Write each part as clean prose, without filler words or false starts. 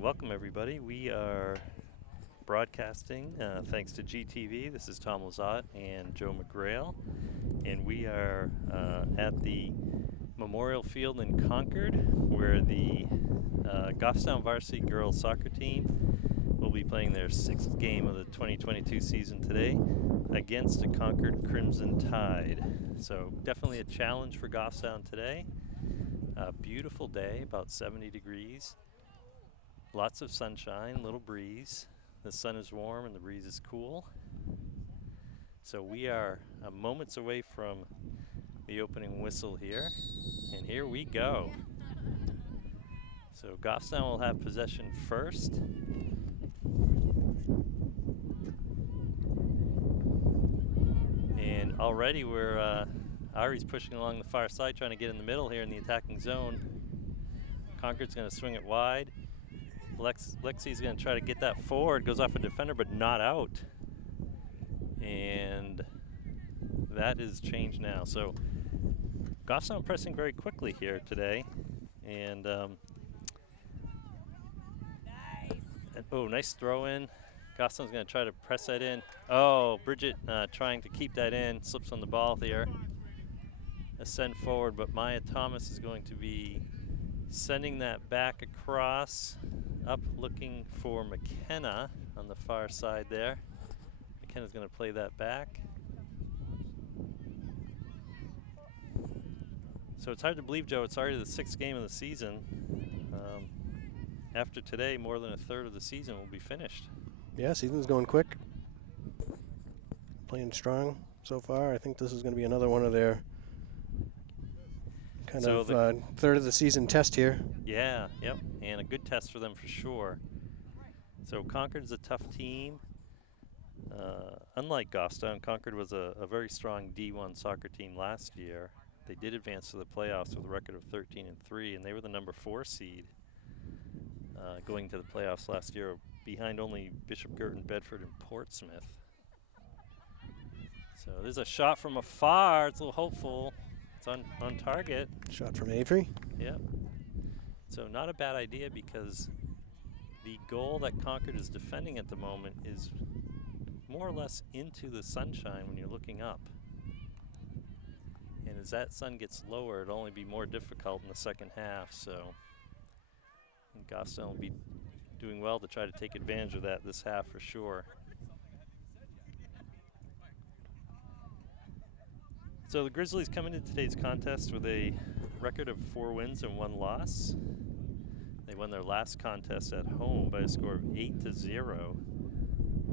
Welcome everybody. We are broadcasting thanks to GTV. This is Tom Lazat and Joe McGrail, and we are at the Memorial Field in Concord, where the Goffstown varsity girls soccer team will be playing their 6th game of the 2022 season today against the Concord Crimson Tide. So definitely a challenge for Goffstown today. A beautiful day, about 70 degrees. Lots of sunshine, little breeze. The sun is warm and the breeze is cool. So we are moments away from the opening whistle here. And here we go. So Goffstown will have possession first. And already Ari's pushing along the far side, trying to get in the middle here in the attacking zone. Concord's going to swing it wide. Lexi's going to try to get that forward, goes off a defender, but not out. And that is changed now. So Goffstown pressing very quickly here today. And nice throw in. Goffstown's going to try to press that in. Oh, Bridget trying to keep that in, slips on the ball here. A send forward, but Maya Thomas is going to be sending that back across. Up looking for McKenna on the far side there. McKenna's going to play that back. So it's hard to believe, Joe, it's already the 6th game of the season. After today, more than a third of the season will be finished. Yeah, season's going quick. Playing strong so far. I think this is going to be another one of their third of the season test here. Yeah, yep, and a good test for them for sure. So Concord's a tough team. Unlike Goffstown, Concord was a very strong D1 soccer team last year. They did advance to the playoffs with a record of 13-3, and they were the number 4 seed going to the playoffs last year, behind only Bishop Girton, Bedford, and Portsmouth. So there's a shot from afar. It's a little hopeful. It's on target. Shot from Avery. Yeah. So not a bad idea, because the goal that Concord is defending at the moment is more or less into the sunshine when you're looking up. And as that sun gets lower, it'll only be more difficult in the second half. So Goffstown will be doing well to try to take advantage of that this half for sure. So the Grizzlies come into today's contest with a record of 4 wins and 1 loss. They won their last contest at home by a score of 8-0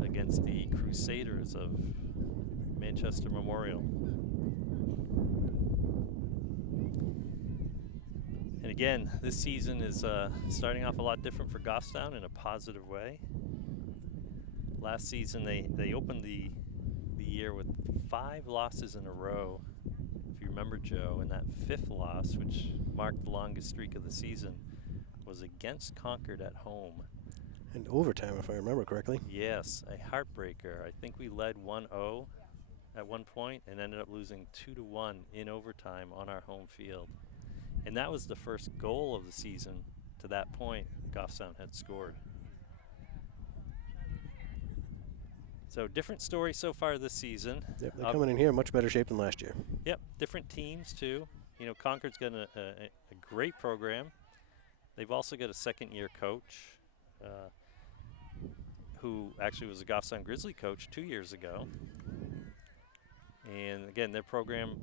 against the Crusaders of Manchester Memorial. And again, this season is starting off a lot different for Goffstown in a positive way. Last season they opened the year with 5 losses in a row. If you remember, Joe, and that 5th loss, which marked the longest streak of the season, was against Concord at home. In overtime, if I remember correctly. Yes, a heartbreaker. I think we led 1-0 at one point and ended up losing 2-1 in overtime on our home field. And that was the first goal of the season. To that point, Goffstown had scored. So different story so far this season. Yep, they're coming in here in much better shape than last year. Yep, different teams too. You know, Concord's got a great program. They've also got a second-year coach who actually was a Goffstown Grizzly coach 2 years ago. And again, their program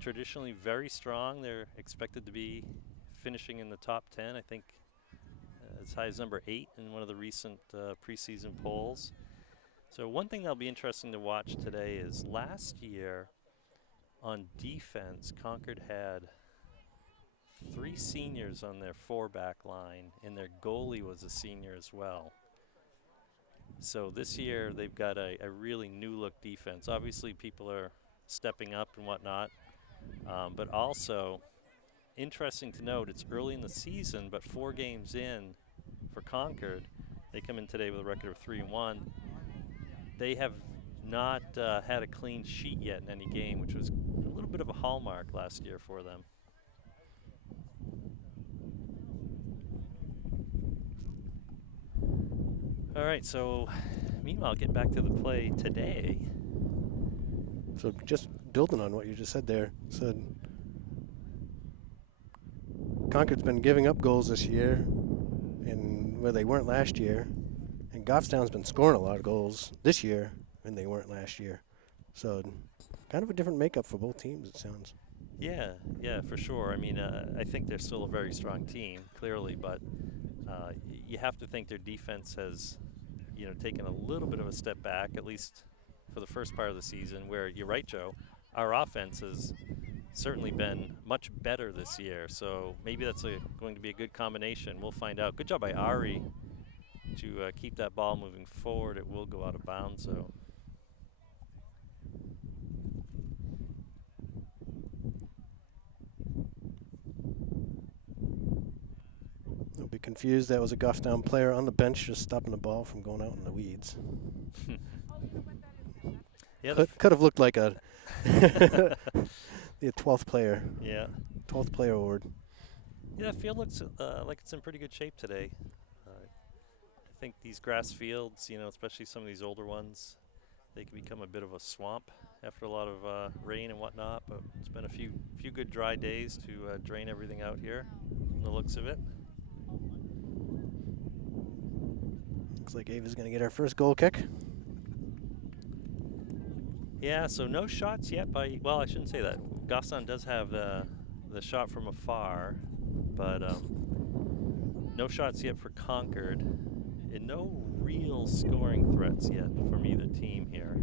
traditionally very strong. They're expected to be finishing in the top 10. I think as high as number 8 in one of the recent preseason polls. So one thing that'll be interesting to watch today is last year on defense, Concord had 3 seniors on their 4-back line, and their goalie was a senior as well. So this year they've got a really new-look defense. Obviously, people are stepping up and whatnot, but also interesting to note, it's early in the season, but 4 games in for Concord. They come in today with a record of 3-1. They have not had a clean sheet yet in any game, which was a little bit of a hallmark last year for them. All right, so meanwhile, getting back to the play today. So just building on what you just said there, said Concord's been giving up goals this year, and where they weren't last year, and Goffstown's been scoring a lot of goals this year, and they weren't last year. So kind of a different makeup for both teams, it sounds. Yeah, for sure. I mean, I think they're still a very strong team, clearly, but you have to think their defense has, taken a little bit of a step back, at least for the first part of the season, where you're right, Joe, our offense has certainly been much better this year. So maybe that's going to be a good combination. We'll find out. Good job by Ari to keep that ball moving forward. It will go out of bounds, though. Don't be confused. That was a Goffstown player on the bench just stopping the ball from going out in the weeds. Yeah, could have looked like a the 12th player. Yeah. 12th player award. Yeah, the field looks like it's in pretty good shape today. I think these grass fields, especially some of these older ones, they can become a bit of a swamp after a lot of rain and whatnot. But it's been a few good dry days to drain everything out here, from the looks of it. Looks like Ava's going to get our first goal kick. Yeah, so no shots yet well, I shouldn't say that. Goffstown does have the shot from afar, but no shots yet for Concord, and no real scoring threats yet from either team here.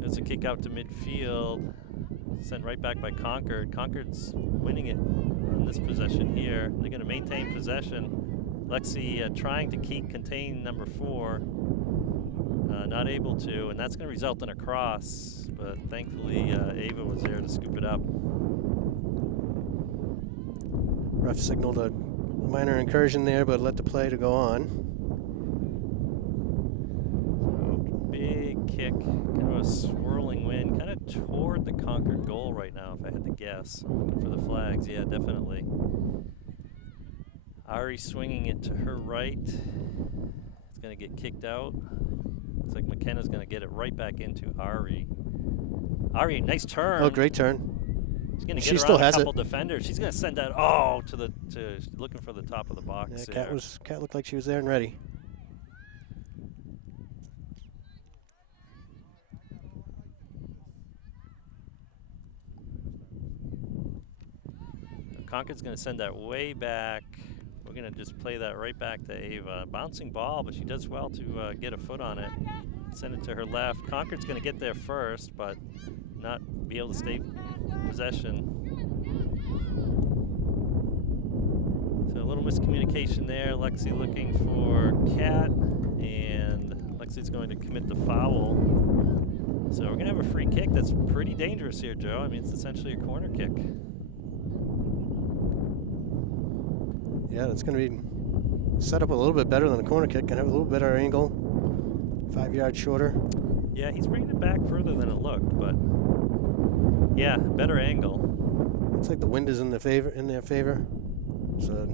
There's a kick out to midfield, sent right back by Concord. Concord's winning it on this possession here. They're going to maintain possession. Lexi trying to contain number 4. Not able to, and that's going to result in a cross, but thankfully Ava was there to scoop it up. Ref signaled a minor incursion there, but let the play to go on. So big kick, kind of a swirling wind, kind of toward the Concord goal right now, if I had to guess. I'm looking for the flags. Yeah, definitely. Ari swinging it to her right. It's going to get kicked out. Looks like McKenna's going to get it right back into Ari. Ari, nice turn. Oh, great turn. She's going to She get still around a has couple defenders. She's going to send that to looking for the top of the box. Yeah, Cat looked like she was there and ready. Concord's going to send that way back. We're going to just play that right back to Ava. Bouncing ball, but she does well to get a foot on it. Send it to her left. Concord's going to get there first, but not be able to stay possession. So a little miscommunication there. Lexi looking for Cat, and Lexi's going to commit the foul. So we're going to have a free kick that's pretty dangerous here, Joe. I mean, it's essentially a corner kick. Yeah, that's going to be set up a little bit better than a corner kick. Can have a little better angle, 5 yards shorter. Yeah, he's bringing it back further than it looked, but yeah, better angle. Looks like the wind is in their favor. So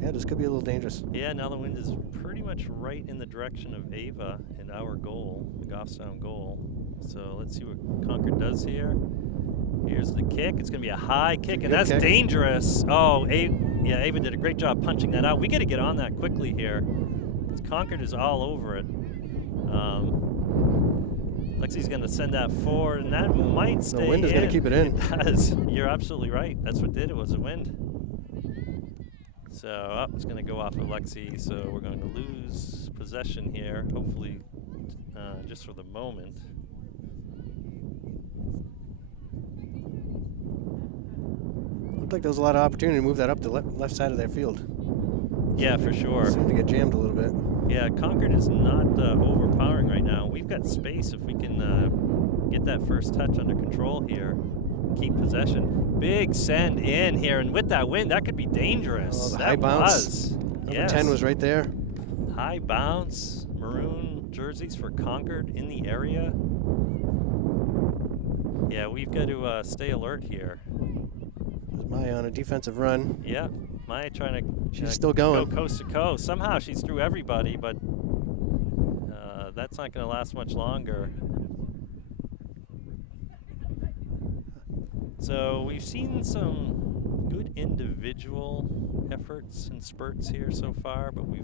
yeah, this could be a little dangerous. Yeah, now the wind is pretty much right in the direction of Ava and our goal, the Goffstown goal. So let's see what Concord does here. Here's the kick. It's going to be a high kick, and that's dangerous. Oh, Ava did a great job punching that out. We got to get on that quickly here. Concord is all over it. Lexi's going to send that forward, and that might stay in. The wind is going to keep it in. It does. You're absolutely right. That's what did it, was the wind. So, it's going to go off of Lexi, so we're going to lose possession here, hopefully just for the moment. Looked like there was a lot of opportunity to move that up the left side of their field. Yeah, for sure. Seemed to get jammed a little bit. Yeah, Concord is not overpowering right now. We've got space if we can get that first touch under control here. Keep possession. Big send in here, and with that wind, that could be dangerous. Oh, the that high bounce. was. Number Yes. 10 was right there. High bounce, maroon jerseys for Concord in the area. Yeah, we've got to stay alert here. There's Maya on a defensive run. Yeah, Maya trying to She's still going. go coast to coast. Somehow she's through everybody, but that's not going to last much longer. So we've seen some good individual efforts and spurts here so far, but we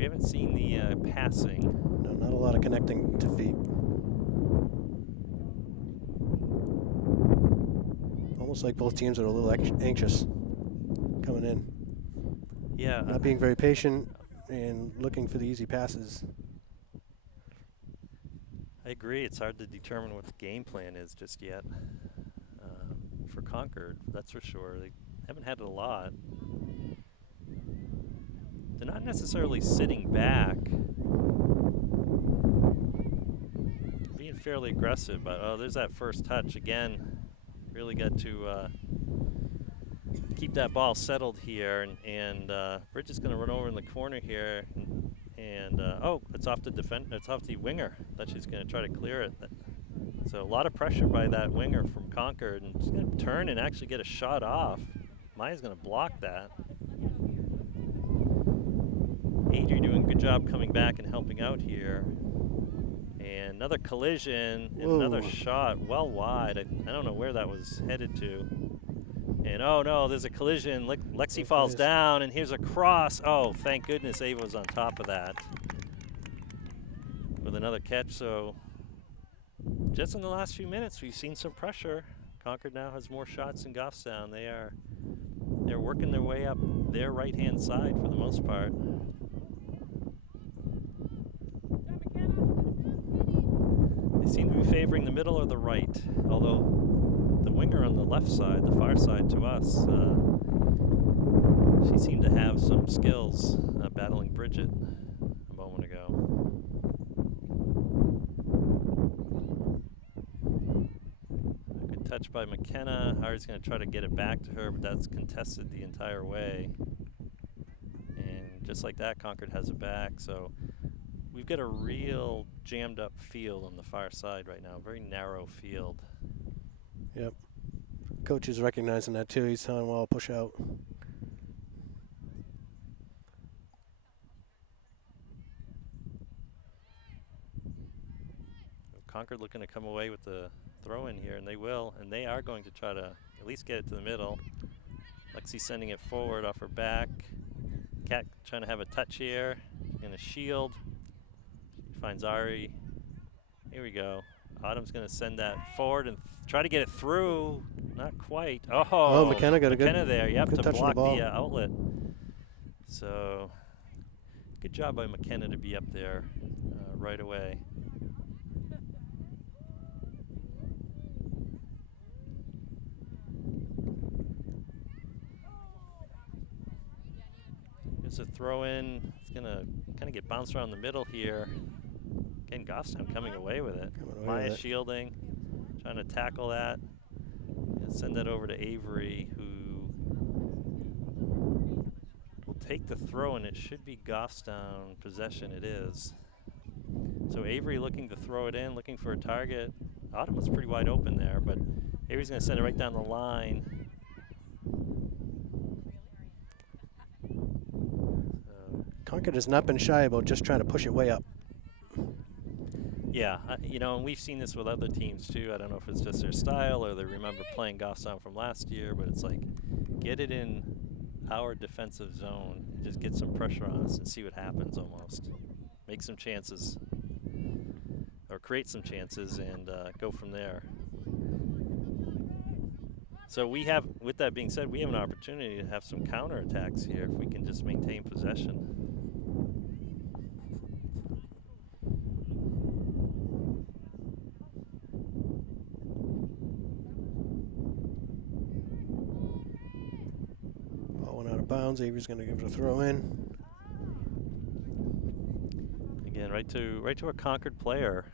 haven't seen the passing. No, not a lot of connecting to feet. Almost like both teams are a little anxious coming in. Yeah. Not being very patient and looking for the easy passes. I agree. It's hard to determine what the game plan is just yet for Concord, that's for sure. They haven't had it a lot. They're not necessarily sitting back, being fairly aggressive, but oh, there's that first touch again. Really got to keep that ball settled here, and Bridge is going to run over in the corner here, and oh, it's off the it's off the winger. That she's going to try to clear it. So a lot of pressure by that winger from Concord, and she's going to turn and actually get a shot off. Maya's going to block that. Adri doing a good job coming back and helping out here. And another collision and another shot well wide. I don't know where that was headed to. And oh no, there's a collision. Lexi falls down, and here's a cross. Oh, thank goodness Ava was on top of that with another catch. So just in the last few minutes, we've seen some pressure. Concord now has more shots than Goffstown. They're working their way up their right-hand side for the most part. They seem to be favoring the middle or the right, although the winger on the left side, the far side to us, she seemed to have some skills battling Bridget a moment ago. Good touch by McKenna. Hardy's going to try to get it back to her, but that's contested the entire way. And just like that, Concord has it back. So we've got a real jammed up field on the far side right now, very narrow field. Yep. Coach is recognizing that too. He's telling Wall push out. Concord looking to come away with the throw in here, and they will, and they are going to try to at least get it to the middle. Lexi sending it forward off her back. Kat trying to have a touch here, in a shield. She finds Ari. Here we go. Autumn's going to send that forward and try to get it through. Not quite. Oh, McKenna got a good there. You have good to touch on block the the ball. outlet. So good job by McKenna to be up there right away. There's a throw in. It's going to kind of get bounced around the middle here. Again, Goffstown coming away with it. Maya shielding, trying to tackle that. And send that over to Avery, who will take the throw, and it should be Goffstown possession. It is. So Avery looking to throw it in, looking for a target. Autumn was pretty wide open there, but Avery's going to send it right down the line. Concord has not been shy about just trying to push it way up. Yeah, you know, and we've seen this with other teams too. I don't know if it's just their style or they remember playing Goffstown from last year, but it's like, get it in our defensive zone and just get some pressure on us and see what happens almost. Make some chances, or create some chances, and go from there. So we have, with that being said, we have an opportunity to have some counterattacks here if we can just maintain possession. Ball went out of bounds. Avery's going to give it a throw in. Again, right to a Concord player.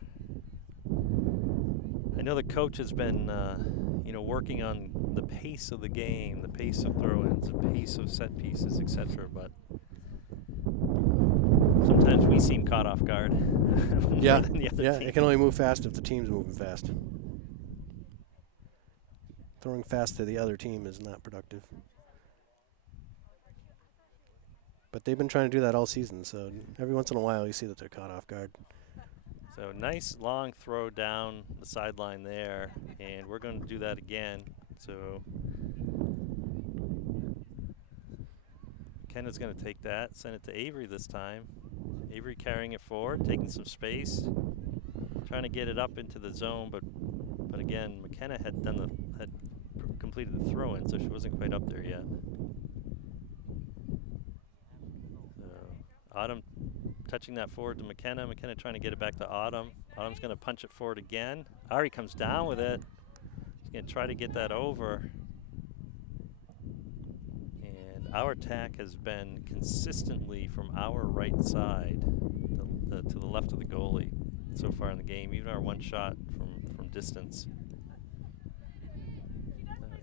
I know the coach has been, working on the pace of the game, the pace of throw-ins, the pace of set pieces, etc. But sometimes we seem caught off guard. Yeah, than the other yeah. team. It can only move fast if the team's moving fast. Throwing fast to the other team is not productive. But they've been trying to do that all season, so every once in a while you see that they're caught off guard. So nice long throw down the sideline there, and we're going to do that again. So McKenna's going to take that, send it to Avery this time. Avery carrying it forward, taking some space, trying to get it up into the zone, but again, McKenna had completed the throw-in, so she wasn't quite up there yet. So Autumn touching that forward to McKenna. McKenna trying to get it back to Autumn. Autumn's going to punch it forward again. Ari comes down with it. He's going to try to get that over. And our attack has been consistently from our right side to the left of the goalie so far in the game, even our one shot from distance.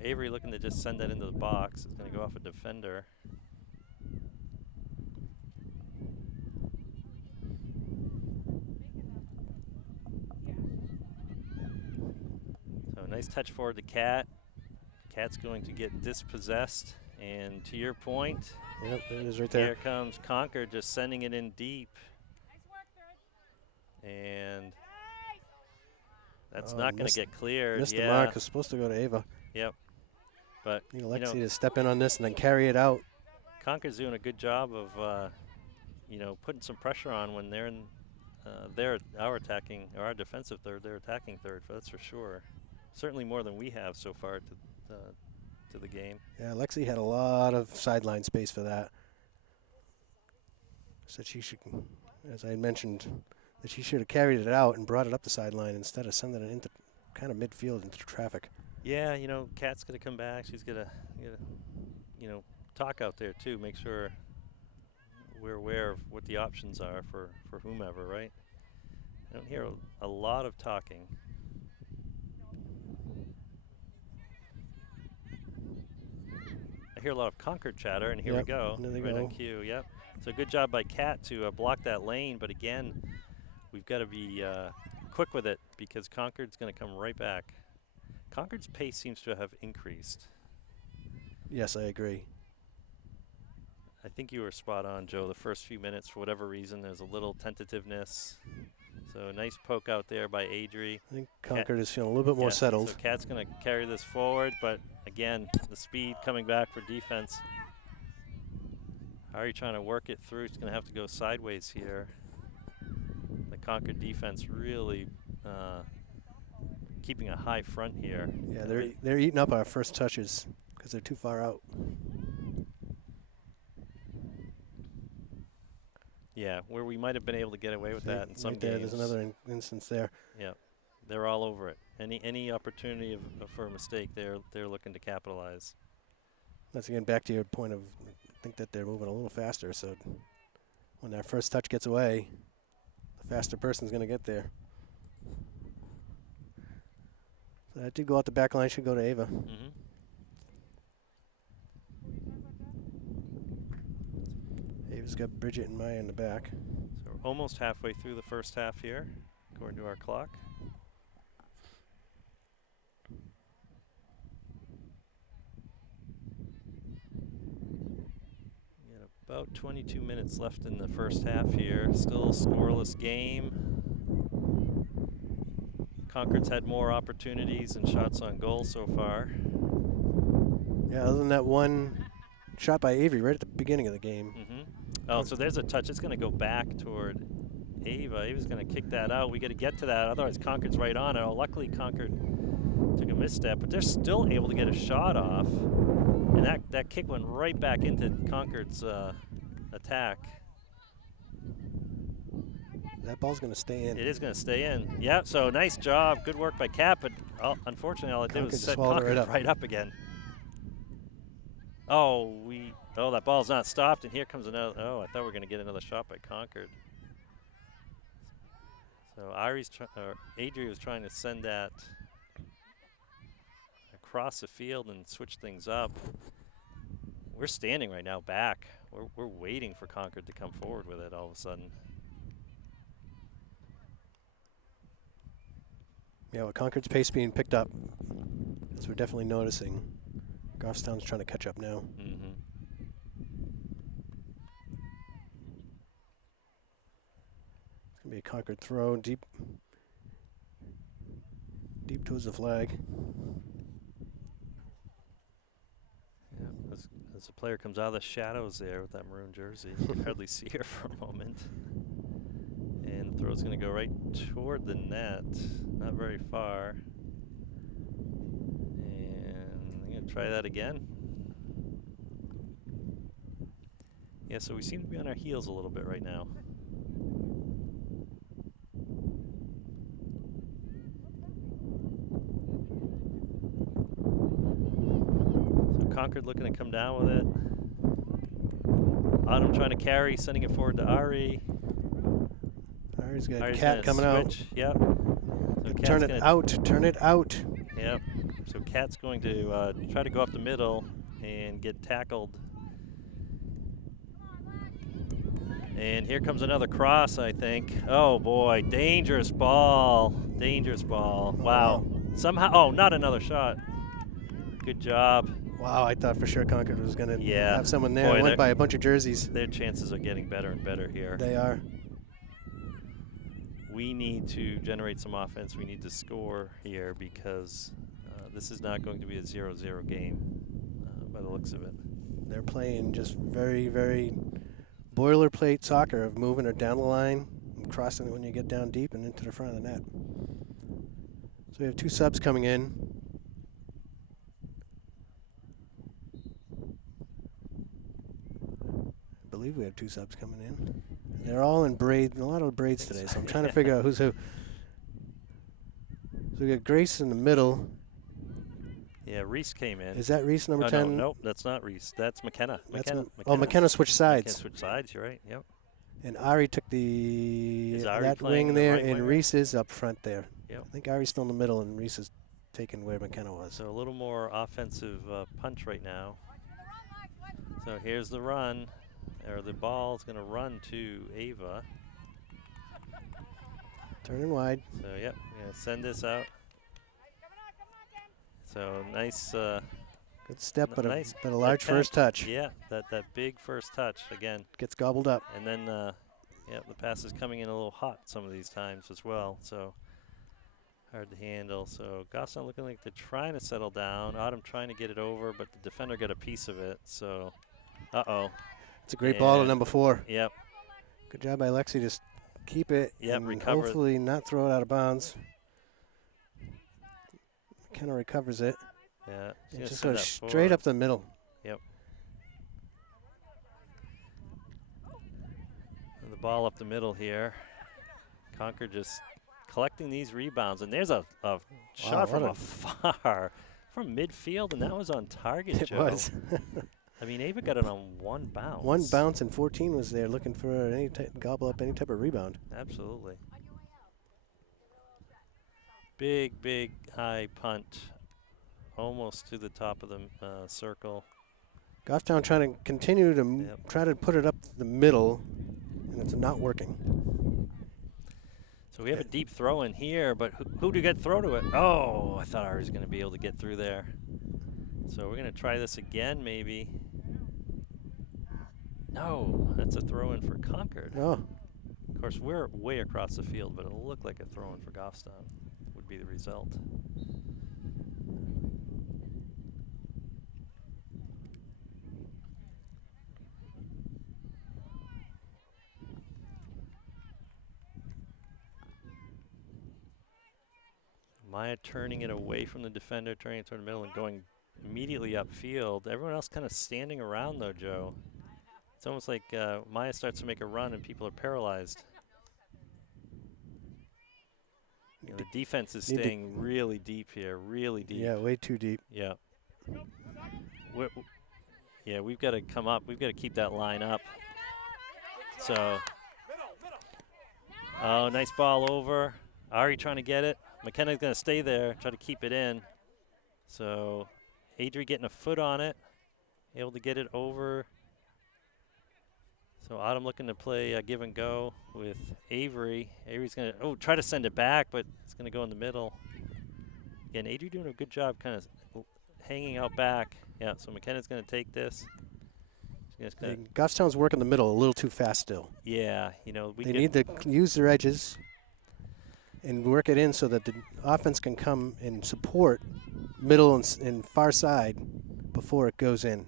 Avery looking to just send that into the box. It's going to go off a defender. Nice touch forward to Cat. Cat's going to get dispossessed. And to your point, yep, there it is right there. Here comes Concord just sending it in deep. And that's not going to get cleared. Missed the mark. It's supposed to go to Ava. Yep. But Alexi to step in on this and then carry it out. Concord's doing a good job of, putting some pressure on when they're in our attacking or our defensive third. They're attacking third, that's for sure. Certainly more than we have so far to the game. Yeah, Lexi had a lot of sideline space for that. Said she should, as I mentioned, that she should have carried it out and brought it up the sideline instead of sending it into kind of midfield into traffic. Yeah, Kat's going to come back. She's going to, talk out there too, make sure we're aware of what the options are for whomever, right? I don't hear a lot of talking. I hear a lot of Concord chatter, and here we go, right on cue. Yep. So good job by Kat to block that lane, but again, we've got to be quick with it because Concord's going to come right back. Concord's pace seems to have increased. Yes, I agree. I think you were spot on, Joe. The first few minutes, for whatever reason, there's a little tentativeness. So nice poke out there by Adri. I think Concord is feeling a little bit more settled. So Kat's going to carry this forward, but again, the speed coming back for defense. Ari trying to work it through. He's going to have to go sideways here. The Concord defense really keeping a high front here. Yeah, they're eating up our first touches because they're too far out. Yeah, where we might have been able to get away with that in some games. There's another instance there. Yeah, they're all over it. Any opportunity for a mistake, they're looking to capitalize. That's again back to your point of I think that they're moving a little faster. So when that first touch gets away, the faster person's going to get there. So that did go out the back line. Should go to Ava. Mm-hmm. Ava's got Bridget and Maya in the back. So we're almost halfway through the first half here, according to our clock. We got about 22 minutes left in the first half here. Still a scoreless game. Concord's had more opportunities and shots on goal so far. Yeah, other than that one shot by Avery right at the beginning of the game. Mm-hmm. Oh, so there's a touch. It's going to go back toward Ava. Ava's going to kick that out. We got to get to that. Otherwise, Concord's right on it. Oh, luckily, Concord took a misstep, but they're still able to get a shot off. And that kick went right back into Concord's attack. That ball's going to stay in. It is going to stay in. Yeah, so nice job. Good work by Cat, but unfortunately all it did was set Concord right up again. Oh, that ball's not stopped, and here comes another. Oh, I thought we were going to get another shot by Concord. So Adri was trying to send that across the field and switch things up. We're standing right now back. We're waiting for Concord to come forward with it all of a sudden. Yeah, with Concord's pace being picked up, as we're definitely noticing, Goffstown's trying to catch up now. Mm-hmm. It's going to be a Concord throw deep towards the flag. Yeah, as the player comes out of the shadows there with that maroon jersey, you can hardly see her for a moment. And the throw's going to go right toward the net, not very far. And I'm going to try that again. Yeah, so we seem to be on our heels a little bit right now. So Concord looking to come down with it. Autumn trying to carry, sending it forward to Ari. Ari's got Cat coming out. Yep. So turn it out. Yep. So Cat's going to try to go up the middle and get tackled. And here comes another cross, I think. Oh boy, dangerous ball. Dangerous ball. Wow. Somehow, not another shot. Good job. Wow, I thought for sure Concord was going to have someone there. Boy, went by a bunch of jerseys. Their chances are getting better and better here. They are. We need to generate some offense. We need to score here because this is not going to be a 0-0 game by the looks of it. They're playing just very, very boilerplate soccer of moving it down the line, and crossing it when you get down deep and into the front of the net. So we have 2 subs coming in. I believe we have 2 subs coming in. They're all in braids, a lot of braids today, so I'm trying to figure out who's who. So we got Grace in the middle. Yeah, Reese came in. Is that Reese, number 10? No, that's not Reese. That's McKenna. McKenna switched sides. McKenna switched sides, you're right, yep. And Ari took that wing there, and Reese is up front there. Yep. I think Ari's still in the middle, and Reese is taking where McKenna was. So a little more offensive punch right now. So here's the run. Or the ball's going to run to Ava. Turning wide. So, yep, going to send this out. So, nice. Good step, but a large first touch. Yeah, that big first touch, again. Gets gobbled up. And then, the pass is coming in a little hot some of these times as well. So, hard to handle. So, Goffstown looking like they're trying to settle down. Autumn trying to get it over, but the defender got a piece of it. So, uh-oh. It's a great ball to number 4. Yep. Good job by Lexi to keep it and recover hopefully not throw it out of bounds. McKenna recovers it. Yeah. It just goes straight up the middle. Yep. And the ball up the middle here. Concord just collecting these rebounds. And there's a shot from afar, from midfield, and that was on target, Joe. It was. I mean, Ava got it on one bounce. One bounce, and 14 was there looking for gobble up any type of rebound. Absolutely. Big, big high punt, almost to the top of the circle. Goffstown trying to continue to try to put it up the middle, and it's not working. So we have a deep throw in here, but who do you get throw to it? Oh, I thought I was going to be able to get through there. So we're going to try this again, maybe. No, that's a throw-in for Concord. Oh. Of course, we're way across the field, but it'll look like a throw-in for Goffstown would be the result. Maya turning it away from the defender, turning it toward the middle, and going immediately upfield. Everyone else kind of standing around, though, Joe. It's almost like Maya starts to make a run and people are paralyzed. You know, the defense is staying really deep here, really deep. Yeah, way too deep. Yeah. Yeah, we've got to come up. We've got to keep that line up. So, oh, nice ball over. Ari trying to get it. McKenna's going to stay there, try to keep it in. So, Adri getting a foot on it, able to get it over. So, Autumn looking to play a give and go with Avery. Avery's going to, try to send it back, but it's going to go in the middle. Again, Adri doing a good job kind of hanging out back. Yeah, so McKenna's going to take this. Goffstown's working the middle a little too fast still. Yeah, you know, they need to use their edges and work it in so that the offense can come and support middle and far side before it goes in.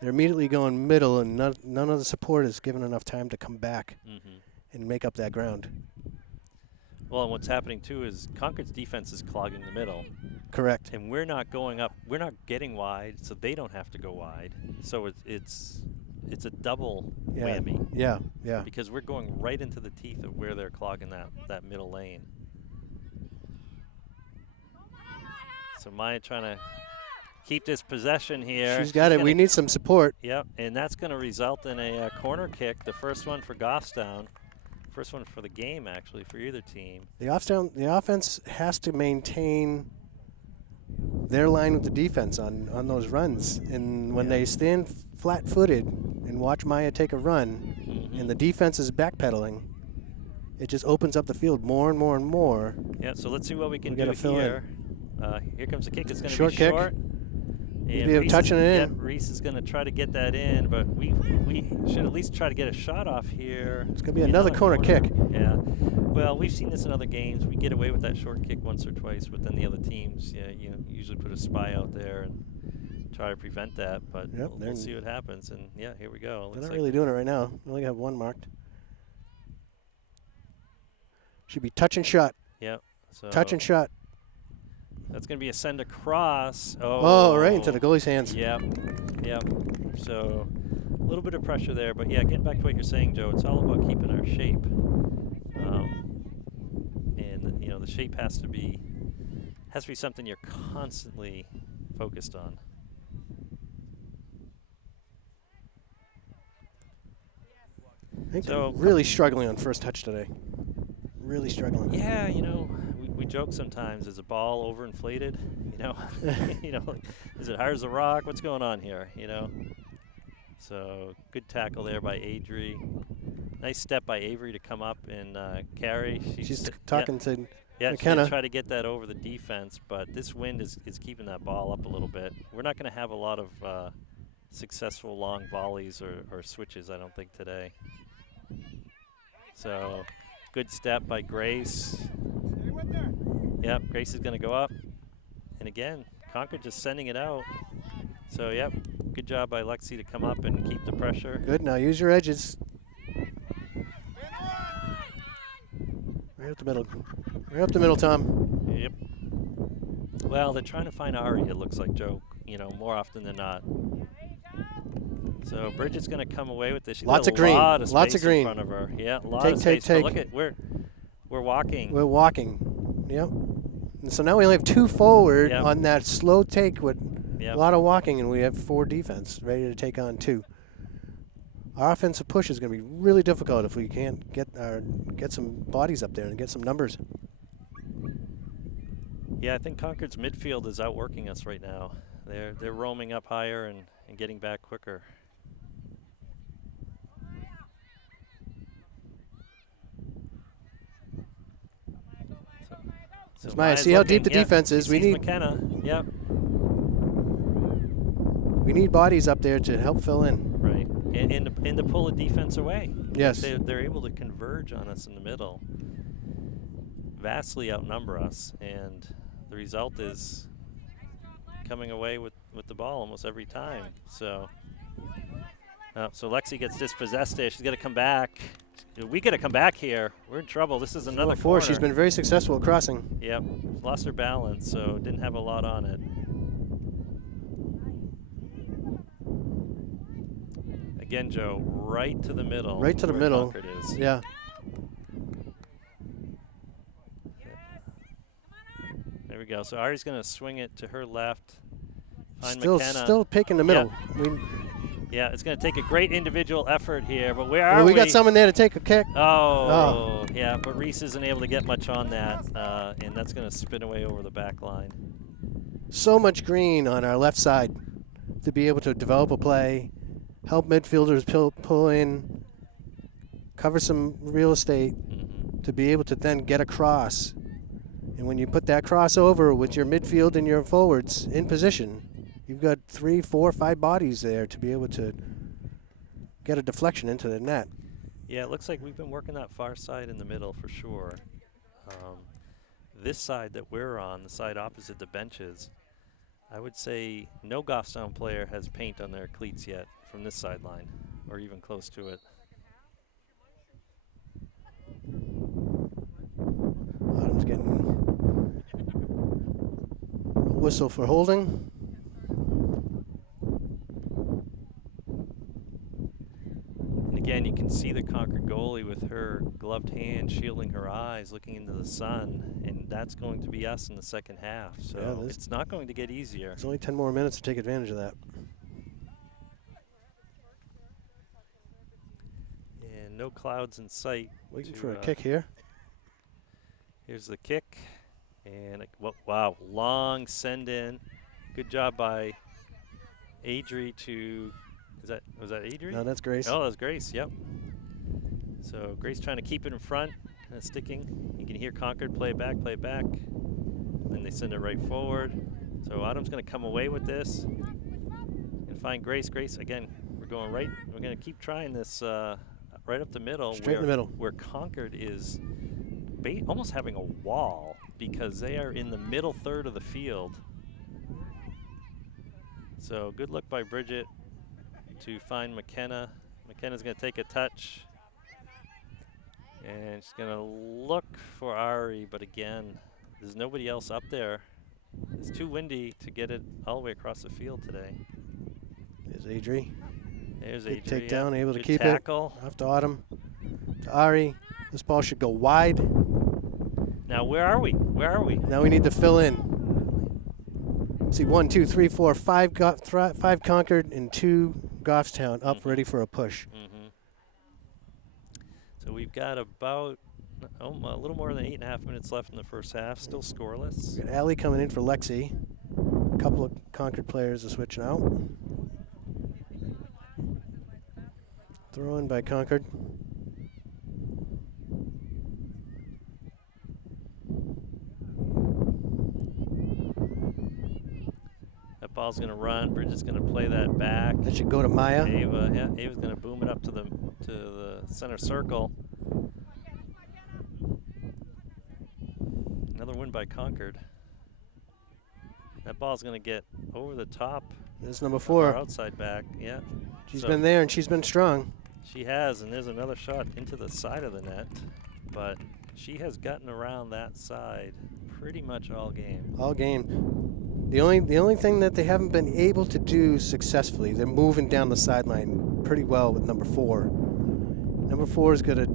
They're immediately going middle, and none of the support is given enough time to come back and make up that ground. Well, and what's happening, too, is Concord's defense is clogging the middle. Correct. And we're not going up. We're not getting wide, so they don't have to go wide. So it's a double whammy. Yeah, yeah. Because we're going right into the teeth of where they're clogging that middle lane. So Maya trying to keep this possession here. She's got it. We need some support. Yep, and that's going to result in a corner kick, the first one for Goffstown. First one for the game, actually, for either team. The offense has to maintain their line with the defense on those runs. And when they stand flat-footed and watch Maya take a run, and the defense is backpedaling, it just opens up the field more and more and more. Yeah, so let's see what we can do here. Here comes the kick. It's going to be short. And Reese touching it in. Yeah, Reese is going to try to get that in, but we should at least try to get a shot off here. It's going to be another corner kick. Yeah. Well, we've seen this in other games. We get away with that short kick once or twice, but then the other teams, you usually put a spy out there and try to prevent that. But we'll see what happens. And yeah, here we go. They're not really doing it right now. We only have one marked. Should be touch and shot. Yep. So touch and shot. That's going to be a send across. Oh, right into the goalie's hands. Yep. So a little bit of pressure there, but yeah, getting back to what you're saying, Joe, it's all about keeping our shape. And you know, the shape has to be something you're constantly focused on. I think they're really struggling on first touch today. Really struggling. Yeah, you know, we joke sometimes, is a ball overinflated? You know, is it hard as a rock? What's going on here? You know, so good tackle there by Adri. Nice step by Avery to come up and carry. She's talking to McKenna. She's gonna try to get that over the defense, but this wind is keeping that ball up a little bit. We're not going to have a lot of successful long volleys or switches, I don't think, today. So good step by Grace. Yep, Grace is going to go up. And again, Concord just sending it out. So, yep, good job by Lexi to come up and keep the pressure. Good, now use your edges. Right up the middle. Right up the middle, Tom. Yep. Well, they're trying to find Ari, it looks like, Joe, more often than not. So Bridget's going to come away with this. She's lots got of green. Lot of lots of green in front of her. Yeah, a lot of space. Take. But look at we're walking. We're walking. Yep. And so now we only have 2 forward on that slow take with a lot of walking, and we have 4 defense ready to take on 2. Our offensive push is going to be really difficult if we can't get some bodies up there and get some numbers. Yeah, I think Concord's midfield is outworking us right now. They're roaming up higher and getting back quicker. So Maya, see how deep the defense is. We need McKenna. Yep. We need bodies up there to help fill in. Right, and to pull the defense away. Yes. They're able to converge on us in the middle, vastly outnumber us, and the result is coming away with the ball almost every time. So, so Lexi gets dispossessed there. She's got to come back. We got to come back here. We're in trouble. This is another Four. corner. She's been very successful at crossing. Yep, lost her balance, so didn't have a lot on it. Again, Joe, right to the middle. Right to the where middle. Concord is. Yeah. There we go. So Ari's going to swing it to her left. Find Still, McKenna. still picking the middle. Yeah, it's going to take a great individual effort here, but where are Well, we? we got someone there to take a kick. Oh, yeah, but Reese isn't able to get much on that, and that's going to spin away over the back line. So much green on our left side to be able to develop a play, help midfielders pull in, cover some real estate, to be able to then get across. And when you put that crossover with your midfield and your forwards in position, you've got 3, 4, 5 bodies there to be able to get a deflection into the net. Yeah, it looks like we've been working that far side in the middle for sure. This side that we're on, the side opposite the benches, I would say no Goffstown player has paint on their cleats yet from this sideline, or even close to it. Autumn's getting a whistle for holding. And again, you can see the Concord goalie with her gloved hand shielding her eyes, looking into the sun, and that's going to be us in the second half. So Yeah, it's not going to get easier. There's only 10 more minutes to take advantage of that. And no clouds in sight. Waiting for a kick here. Here's the kick. And wow, long send in. Good job by Adri to, was that Adri? No, that's Grace. Oh, that was Grace, yep. So Grace trying to keep it in front and sticking. You can hear Concord play it back. Then they send it right forward. So Autumn's going to come away with this and find Grace. Grace, again, we're going right. We're going to keep trying this right up the middle. Straight in the middle. Where Concord is almost having a wall because they are in the middle third of the field. So good look by Bridget to find McKenna. McKenna's going to take a touch. And she's going to look for Ari, but again, there's nobody else up there. It's too windy to get it all the way across the field today. There's Adri. There's Good Adri. takedown, able to Good keep tackle. it. Off to Autumn. To Ari. This ball should go wide. Now where are we? Now we need to fill in. Let's see, 1, 2, 3, 4, 5 Concord and 2 Goffstown up ready for a push. So we've got about a little more than 8.5 minutes left in the first half. Still scoreless. We've got Allie coming in for Lexi. A couple of Concord players are switching out. Throw in by Concord. That ball's going to run. Bridget's going to play that back. That should go to Maya. Ava's going to boom it up to the center circle. Another win by Concord. That ball's going to get over the top. There's number 4. Outside back, yeah. She's been there and she's been strong. She has, and there's another shot into the side of the net, but she has gotten around that side pretty much all game. All game. The only thing that they haven't been able to do successfully, they're moving down the sideline pretty well with number 4. Number 4 is going to,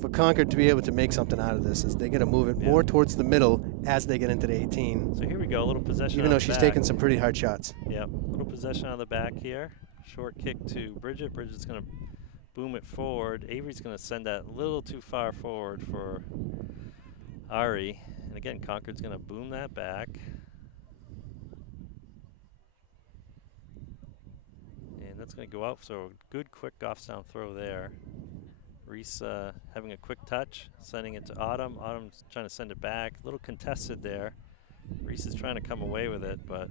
for Concord to be able to make something out of this, is they got to move it more towards the middle as they get into the 18. So here we go, a little possession. Even though she's taking some pretty hard shots. Yep, a little possession on the back here. Short kick to Bridget. Bridget's going to boom it forward. Avery's going to send that a little too far forward for Ari. And again, Concord's going to boom that back. And that's going to go out. So good, quick Goffstown throw there. Reese having a quick touch, sending it to Autumn. Autumn's trying to send it back. A little contested there. Reese is trying to come away with it, but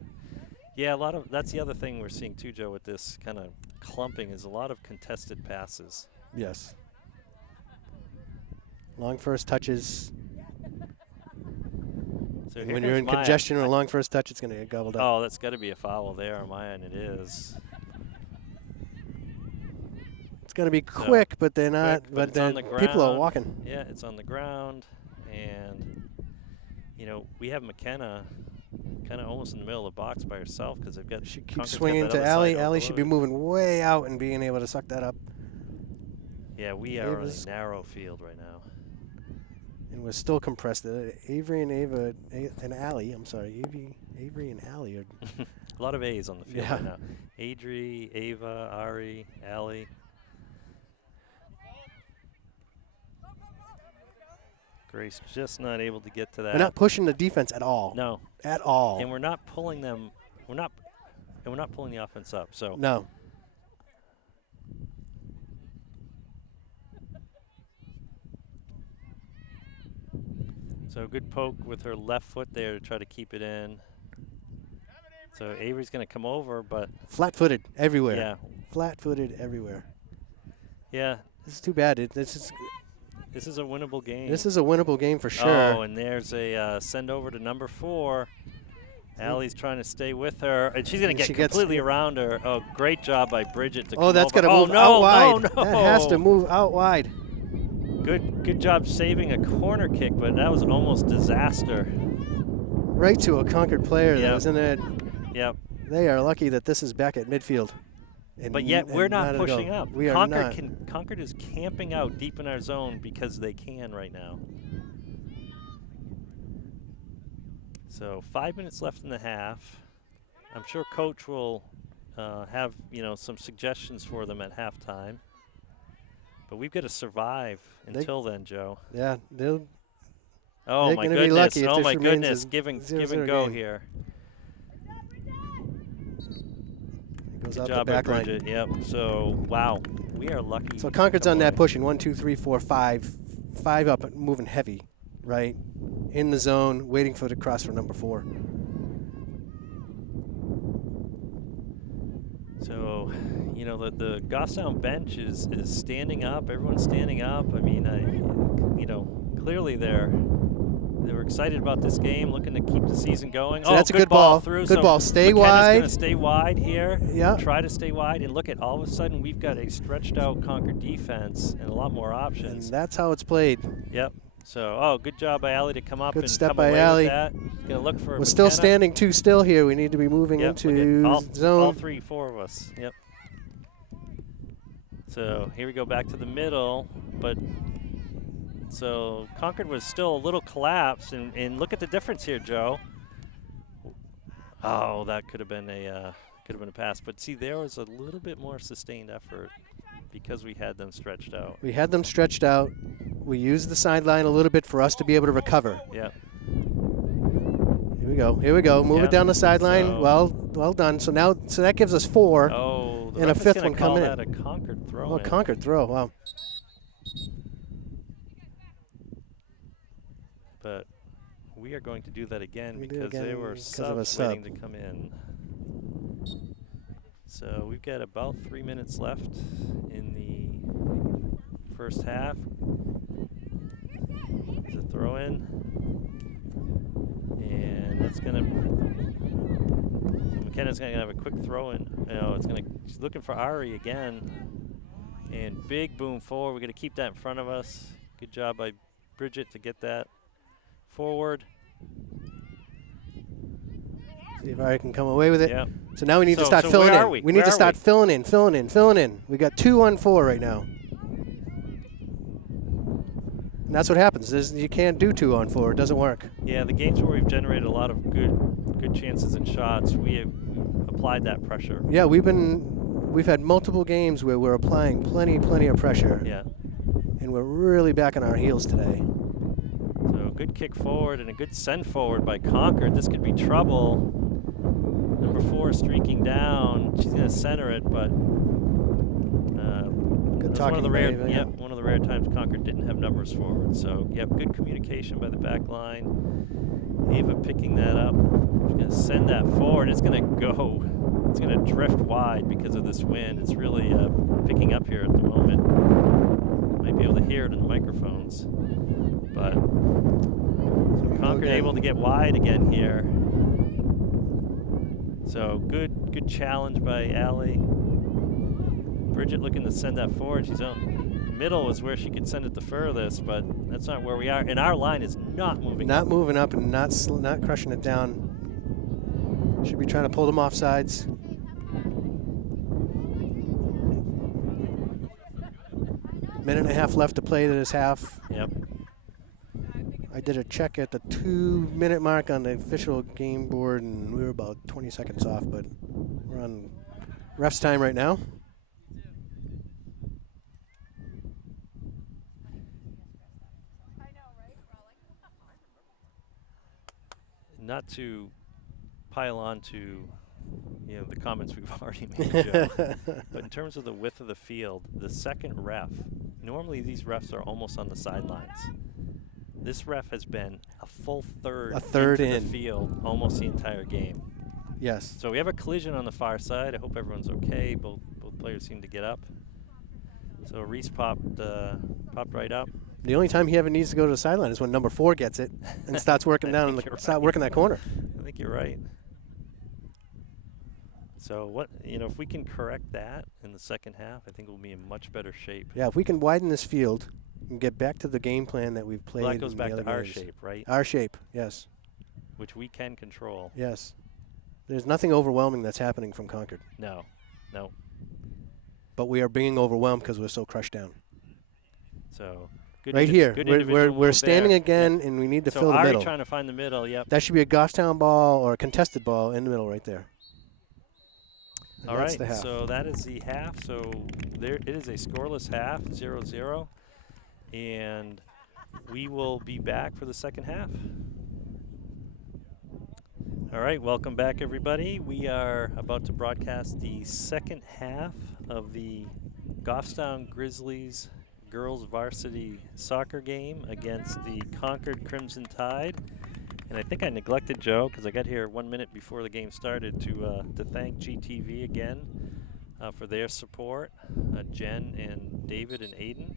yeah, that's the other thing we're seeing too, Joe, with this kind of clumping is a lot of contested passes. Yes. Long first touches. So when you're in congestion or a long first touch, it's going to get gobbled up. Oh, that's got to be a foul there on my end. It is. It's going to be quick, but they're not. Quick, but it's on then the people are ground. walking. Yeah, it's on the ground, and you know we have McKenna kind of almost in the middle of the box by herself because they've got. She keeps Concord's got swinging that to other Allie. side Allie should be overloaded. moving way out and being able to suck that up. Yeah, we are on Ava's- a narrow field right now. And we're still compressed. Avery and Ava and Allie. I'm sorry, Avery and Allie are. A lot of A's on the field Yeah. right now. Adri, Ava, Ari, Allie. Grace just not able to get to that. We're not pushing the defense at all. No, At all. and we're not pulling them. We're not pulling the offense up. So No. So good poke with her left foot there to try to keep it in. So Avery's going to come over, but Flat-footed everywhere. yeah, Flat-footed everywhere. yeah, This is too bad. this is a winnable game. This is a winnable game for sure. Oh, and there's a send over to number 4. Allie's trying to stay with her, and she's going to She get gets- completely around her. Oh, great job by Bridget to come Oh, that's over. got to move no, out wide. No, no. That has to move out wide. Good job saving a corner kick, but that was almost disaster. Right to a Concord player that Yep. was in it. Yep. They are lucky that this is back at midfield. And But yet we're not to go. pushing up. We are Concord not. Concord is camping out deep in our zone because they can right now. So 5 minutes left in the half. I'm sure Coach will have some suggestions for them at halftime. But we've got to survive until then, Joe. Yeah, they'll. Oh They're my gonna be goodness! lucky if Oh this my remains goodness! a Give and 0-0 go game. here. It goes Good out job the by back line. Bridget. Yep. So wow, we are lucky. So Concord's to on that avoid- pushing 1, 2, 3, 4, 5, 5 up, and moving heavy, right in the zone, waiting for the cross for number 4. So, the Goffstown bench is standing up. Everyone's standing up. I mean, clearly they were excited about this game, looking to keep the season going. So that's a good ball. Through. Good So ball. Stay McKenna's wide. going to stay wide here. Yeah. Try to stay wide, and look at all of a sudden we've got a stretched out Concord defense and a lot more And options. that's how it's played. Yep. So, good job by Allie to come up Good and step come by away Allie. with that. Going to look for We're still McKenna. standing too still here. We need to be moving Yep, into all zone. 3, 4 of us. Yep. So here we go back to the middle, but so Concord was still a little collapsed, and look at the difference here, Joe. Oh, that could have been a pass, but see, there was a little bit more sustained effort because we had them stretched out. We had them stretched out. We used the sideline a little bit for us to be able to recover. Yep. Here we go. Here we go. Move Yeah. it down the sideline. So- Well done. So that gives us 4. Oh, the And a ref is fifth gonna one call coming that a Concord throw. Oh, Concord throw. Wow. But we are going to do that again We do because they again were because of a subs waiting sub. to come in. So we've got about 3 minutes left in the first half. It's a throw in. And that's going to, McKenna's going to have a quick throw in. She's looking for Ari again. And big boom forward. We're going to keep that in front of us. Good job by Bridget to get that forward. See if I can come away with it. Yep. So now we need to So- start so filling where in. are we? need Where to are start we? filling in. We got 2 on 4 right now. And that's what happens. You can't do 2 on 4. It doesn't work. Yeah, the games where we've generated a lot of good chances and shots, we've applied that pressure. Yeah, we've had multiple games where we're applying plenty of pressure. Yeah. And we're really back on our heels today. So good kick forward and a good send forward by Concord. This could be trouble. Number 4 streaking down. She's going to center it, but Good that's one of the talking rare, Dave, yeah. one of the rare times Concord didn't have numbers forward. So yep, good communication by the back line. Ava picking that up. She's going to send that forward. It's going to go. It's going to drift wide because of this wind. It's really picking up here at the moment. Might be able to hear it in the microphones. But so Concord able to get wide again here. So good challenge by Allie. Bridget looking to send that forward. She's on middle was where she could send it the furthest, but that's not where we are. And our line is not moving. Not moving up and not crushing it down. Should be trying to pull them off sides. Minute and a half left to play to this half. Yep. I did a check at the 2-minute mark on the official game board, and we were about 20 seconds off, but we're on ref's time right now. Not to pile on to the comments we've already made, Joe, but in terms of the width of the field, the second ref, normally these refs are almost on the sidelines. This ref has been a full third into the field almost the entire game. Yes. So we have a collision on the far side. I hope everyone's okay. Both players seem to get up. So Reese popped right up. The only time he ever needs to go to the sideline is when number 4 gets it and starts working down working that corner. I think you're right. So if we can correct that in the second half, I think we'll be in much better shape. Yeah, if we can widen this field and get back to the game plan that we've played. Well, that goes in back the other to our games. shape, right? Our shape, yes. Which we can control. Yes. There's nothing overwhelming that's happening from Concord. No. But we are being overwhelmed because we're so crushed down. So right here, we're standing again, and we need to fill the middle. So trying to find the middle, yep. That should be a Goffstown ball or a contested ball in the middle right there. And all that's right, the half. so that is the half. So there it is, a scoreless half, 0-0. And we will be back for the second half. All right, welcome back, everybody. We are about to broadcast the second half of the Goffstown Grizzlies girls varsity soccer game against the Concord Crimson Tide. And I think I neglected, Joe, because I got here 1 minute before the game started, to thank GTV again for their support. Jen and David and Aiden.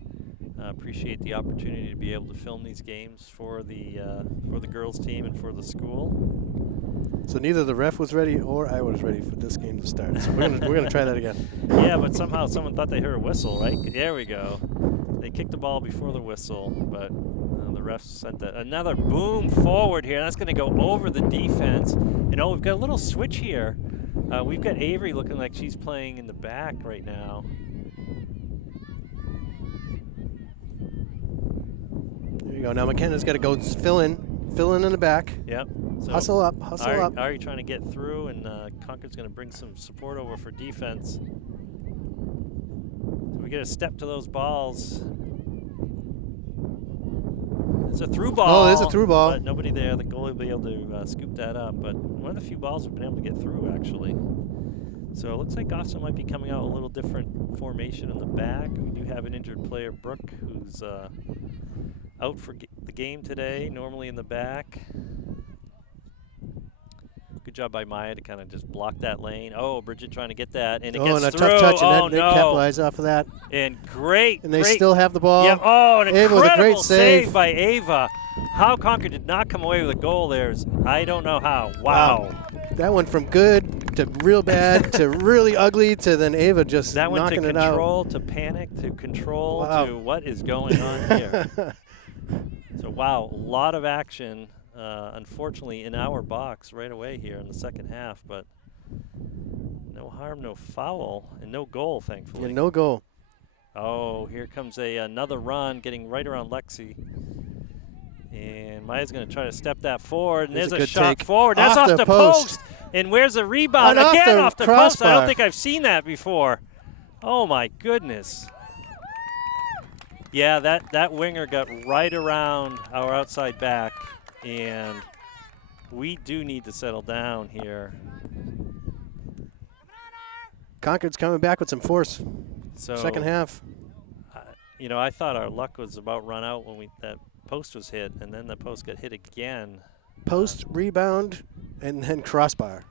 Appreciate the opportunity to be able to film these games for the girls team and for the school. So neither the ref was ready or I was ready for this game to start. So we're gonna try that again. Yeah, but somehow someone thought they heard a whistle, right? There we go. They kicked the ball before the whistle, but the refs sent another boom forward here. That's going to go over the defense. We've got a little switch here. We've got Avery looking like she's playing in the back right now. There you go. Now McKenna's got to go fill in the back. Yep. So hustle up. Ari trying to get through, and Concord's going to bring some support over for defense. So we get a step to those balls. It's a through ball. Oh, there's a through ball. But nobody there. The goalie will be able to scoop that up. But one of the few balls we've been able to get through, actually. So it looks like Goffstown might be coming out a little different formation in the back. We do have an injured player, Brooke, who's out for the game today, normally in the back. Good job by Maya to kind of just block that lane. Oh, Bridget trying to get that, and it gets and a through. tough touch, and they no. capitalize off of that. And great. And they still have the ball. Yeah. Oh, an Ava with a incredible great save by Ava. How Concord did not come away with a goal there is, I don't know how. Wow. That went from good to real bad to really ugly to then Ava just that went knocking to it out. Control to panic to control to what is going on here. So, wow, a lot of action. Unfortunately, in our box right away here in the second half, but no harm, no foul, and no goal, thankfully. Yeah, no goal. Oh, here comes another run, getting right around Lexi. And Maya's going to try to step that forward, and there's a shot take. forward. That's off the post. And where's the rebound? Again off the post. I don't think I've seen that before. Oh, my goodness. Yeah, that winger got right around our outside back. And we do need to settle down here. Concord's coming back with some force. So second half. I thought our luck was about run out when that post was hit, and then the post got hit again. Post, rebound, and then crossbar.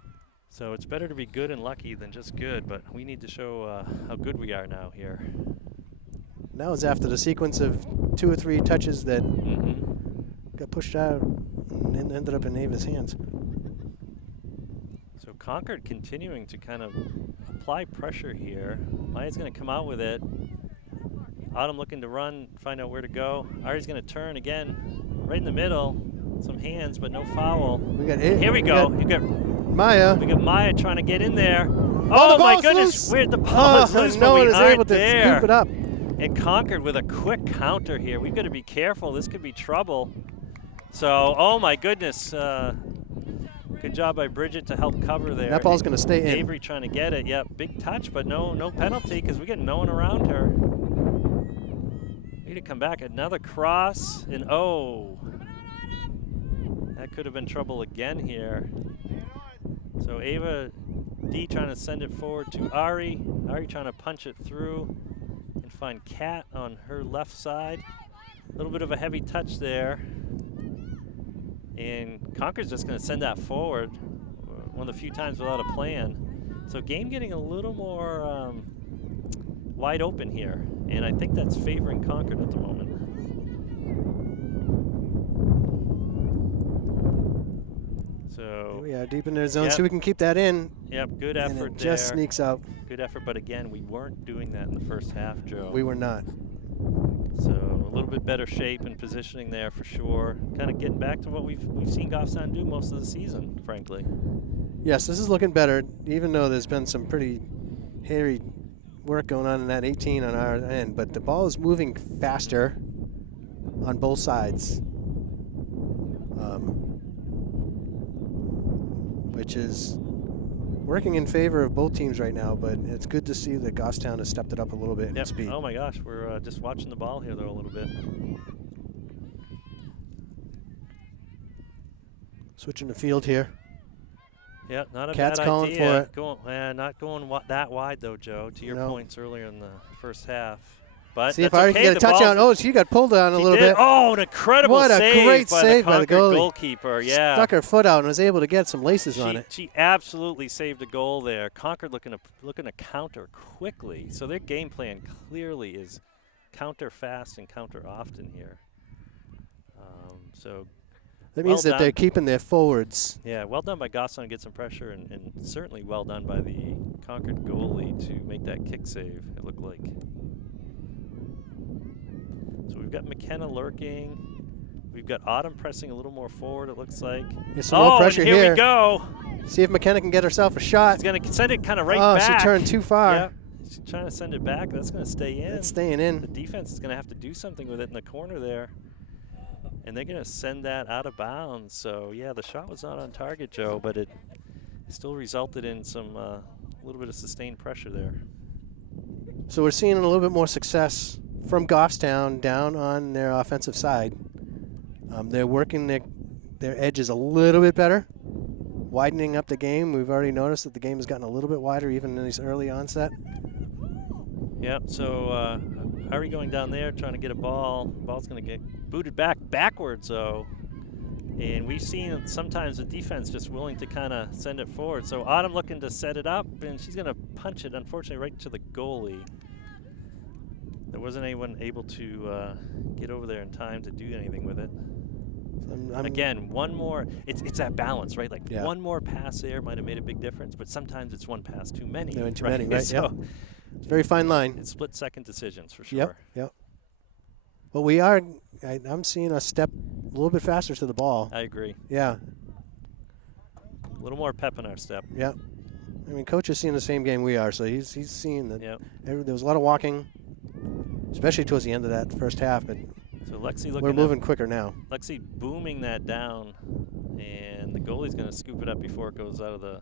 So it's better to be good and lucky than just good, but we need to show how good we are now here. That was after the sequence of 2 or 3 touches that got pushed out and ended up in Ava's hands. So Concord continuing to kind of apply pressure here. Maya's going to come out with it. Autumn looking to run, find out where to go. Ari's going to turn again, right in the middle. Some hands, but no foul. We got Here we go. You got Maya. We got Maya trying to get in there. Oh, Oh, the my ball's goodness, loose. where the ball is loose, no but one we is aren't able to there. scoop it up. And Concord with a quick counter here. We've got to be careful. This could be trouble. So, oh my goodness. Good job by Bridget to help cover there. That ball's going to stay in. Avery trying to get it. Yep, big touch, but no penalty because we get no one around her. Need to come back. Another cross, and oh. That could have been trouble again here. So Ava D trying to send it forward to Ari. Ari trying to punch it through and find Kat on her left side. A little bit of a heavy touch there. And Concord's just going to send that forward one of the few times without a plan. So game getting a little more wide open here. And I think that's favoring Concord at the moment. So Here we are deep in their zone. Yep. See if we can keep that in. Yep, good And effort it there. just sneaks out. Good effort, but again, we weren't doing that in the first half, Joe. We were not. So a little bit better shape and positioning there for sure. Kind of getting back to what we've seen Goffstown do most of the season, frankly. Yes, this is looking better, even though there's been some pretty hairy work going on in that 18 on our end. But the ball is moving faster on both sides, which is working in favor of both teams right now. But it's good to see that Goffstown has stepped it up a little bit in speed. Oh my gosh, we're just watching the ball here though a little bit. Switching the field here. Yeah, not a Cat's bad calling idea. for it. Not going that wide though, Joe. To your No. points earlier in the first half. But See if that's Ari okay. can get a The touchdown. ball's- Oh, she got pulled on a She little did. bit. Oh, an incredible What a save great by save the by the Concord goalie. goalkeeper. Yeah. Stuck her foot out and was able to get some laces on it. She absolutely saved a goal there. Concord looking to counter quickly. So their game plan clearly is counter fast and counter often here. So That means well that they're done. keeping their forwards. yeah, well done by Goffstown to get some pressure, and certainly well done by the Concord goalie to make that kick save, it looked like. So we've got McKenna lurking. We've got Autumn pressing a little more forward, it looks like. There's some more pressure and here here. we go. See if McKenna can get herself a shot. She's going to send it kind of right Oh, back. she turned too far. Yeah, she's trying to send it back. That's going to stay in. It's staying The in. defense is going to have to do something with it in the corner there. And they're going to send that out of bounds. So, yeah, the shot was not on target, Joe, but it still resulted in some little bit of sustained pressure there. So we're seeing a little bit more success from Goffstown down on their offensive side. They're working their edges a little bit better, widening up the game. We've already noticed that the game has gotten a little bit wider even in this early onset. Yep, so Ari going down there trying to get a ball. Ball's going to get booted backwards, though. And we've seen sometimes the defense just willing to kind of send it forward. So Autumn looking to set it up, and she's going to punch it, unfortunately, right to the goalie. There wasn't anyone able to get over there in time to do anything with it. Again, one more. It's that balance, right? Like Yeah. one more pass there might have made a big difference, but sometimes it's one pass too many. No, too many, right? So Yep. It's a very fine line. it's split-second decisions for sure. Yep. But we are, I'm seeing us step a little bit faster to the ball. I agree. Yeah, A little more pep in our step. yeah. I mean, Coach is seeing the same game we are, so he's seeing that Yep. there was a lot of walking, especially towards the end of that first half, but So Lexi looking. we're moving quicker now. Lexi booming that down, and the goalie's going to scoop it up before it goes out of the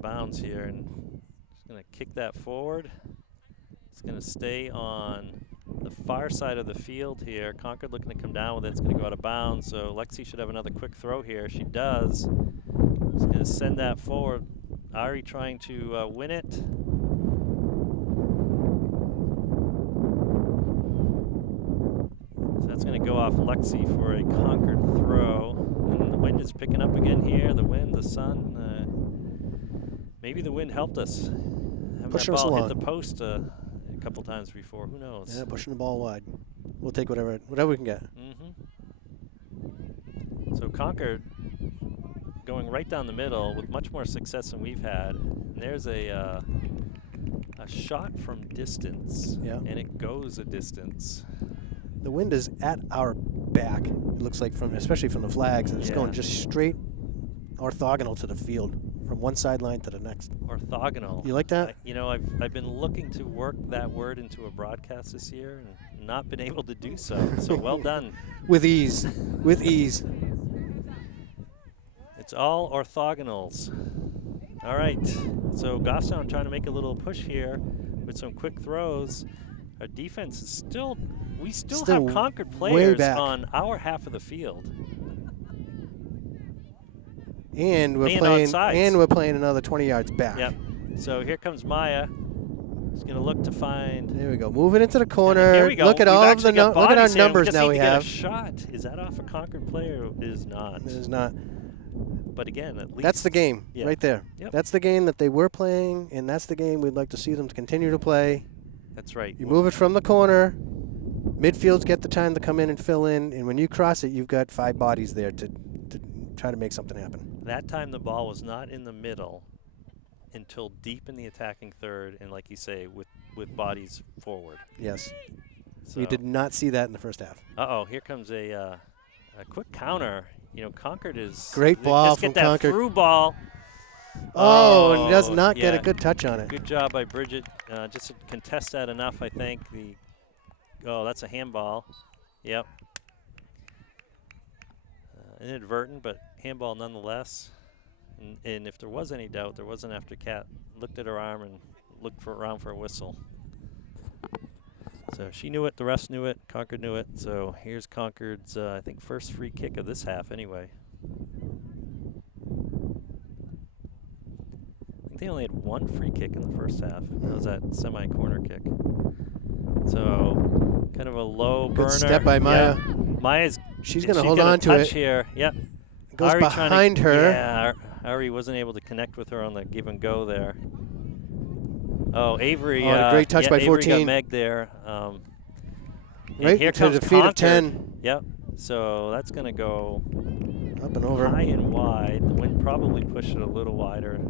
bounds here, and she's going to kick that forward. It's going to stay on the far side of the field here. Concord looking to come down with it. It's going to go out of bounds, so Lexi should have another quick throw here. She does. She's going to send that forward. Ari trying to win it. So that's going to go off Lexi for a Concord throw. And the wind is picking up again here. The wind, the sun. Maybe the wind helped us. Having Pushing that us ball hit along. the post a couple times before. Who knows? Yeah, pushing the ball wide. We'll take whatever we can get. So Concord going right down the middle with much more success than we've had. And there's a shot from distance. Yeah. And it goes a distance. The wind is at our back. It looks like especially from the flags, and it's Yeah. going just straight orthogonal to the field from one sideline to the next. Orthogonal. You like that? I've been looking to work that word into a broadcast this year and not been able to do so. So well done. With ease. With ease. It's all orthogonals. All right. So Goffstown trying to make a little push here with some quick throws. Our defense is still have Concord players back. on our half of the field. And we're playing another 20 yards back. Yep. So here comes Maya. She's going to look to find. There we go. Moving into the corner. Here we go. Look at We've all of actually the got look at our bodies here. numbers we just now need we to get have. a shot. Is that off a Concord player? It is not. It is not. But again, at least That's the game right there. Yep. That's the game that they were playing, and that's the game we'd like to see them continue to play. That's right. You move it from the corner. Midfields get the time to come in and fill in, and when you cross it, you've got 5 bodies there to try to make something happen. That time the ball was not in the middle until deep in the attacking third, and like you say, with bodies forward. Yes. So You did not see that in the first half. Uh-oh, here comes a quick counter. Concord is Great ball just from get that Concord. through ball. Oh, and does not get yeah. a good touch on it. Good job by Bridget. Just to contest that enough, I think. That's a handball. Yep. Inadvertent, but handball nonetheless. And if there was any doubt, there wasn't after Kat looked at her arm and looked around for a whistle. So she knew it, the refs knew it, Concord knew it. So here's Concord's, I think, first free kick of this half anyway. I think they only had 1 free kick in the first half. That was that semi-corner kick. So kind of a low burner. Good step by Maya. Yeah. Maya's She's going to hold on to touch it. Here. Yep. Goes Ari behind her. Yeah, Ari wasn't able to connect with her on the give and go there. Oh, Avery. A great touch by Avery 14. got Meg there. Right here to comes the feet of Concord. 10. Yep. So that's going to go Up and over. high and wide. The wind probably pushed it a little wider.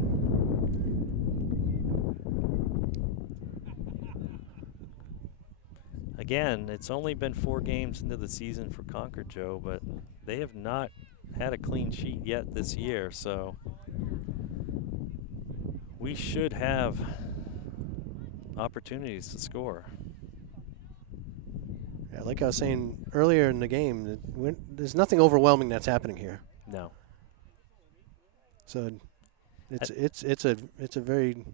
Again, it's only been 4 games into the season for Concord, Joe, but they have not had a clean sheet yet this year, so we should have opportunities to score. Yeah, like I was saying earlier in the game, there's nothing overwhelming that's happening here. No. So it's a very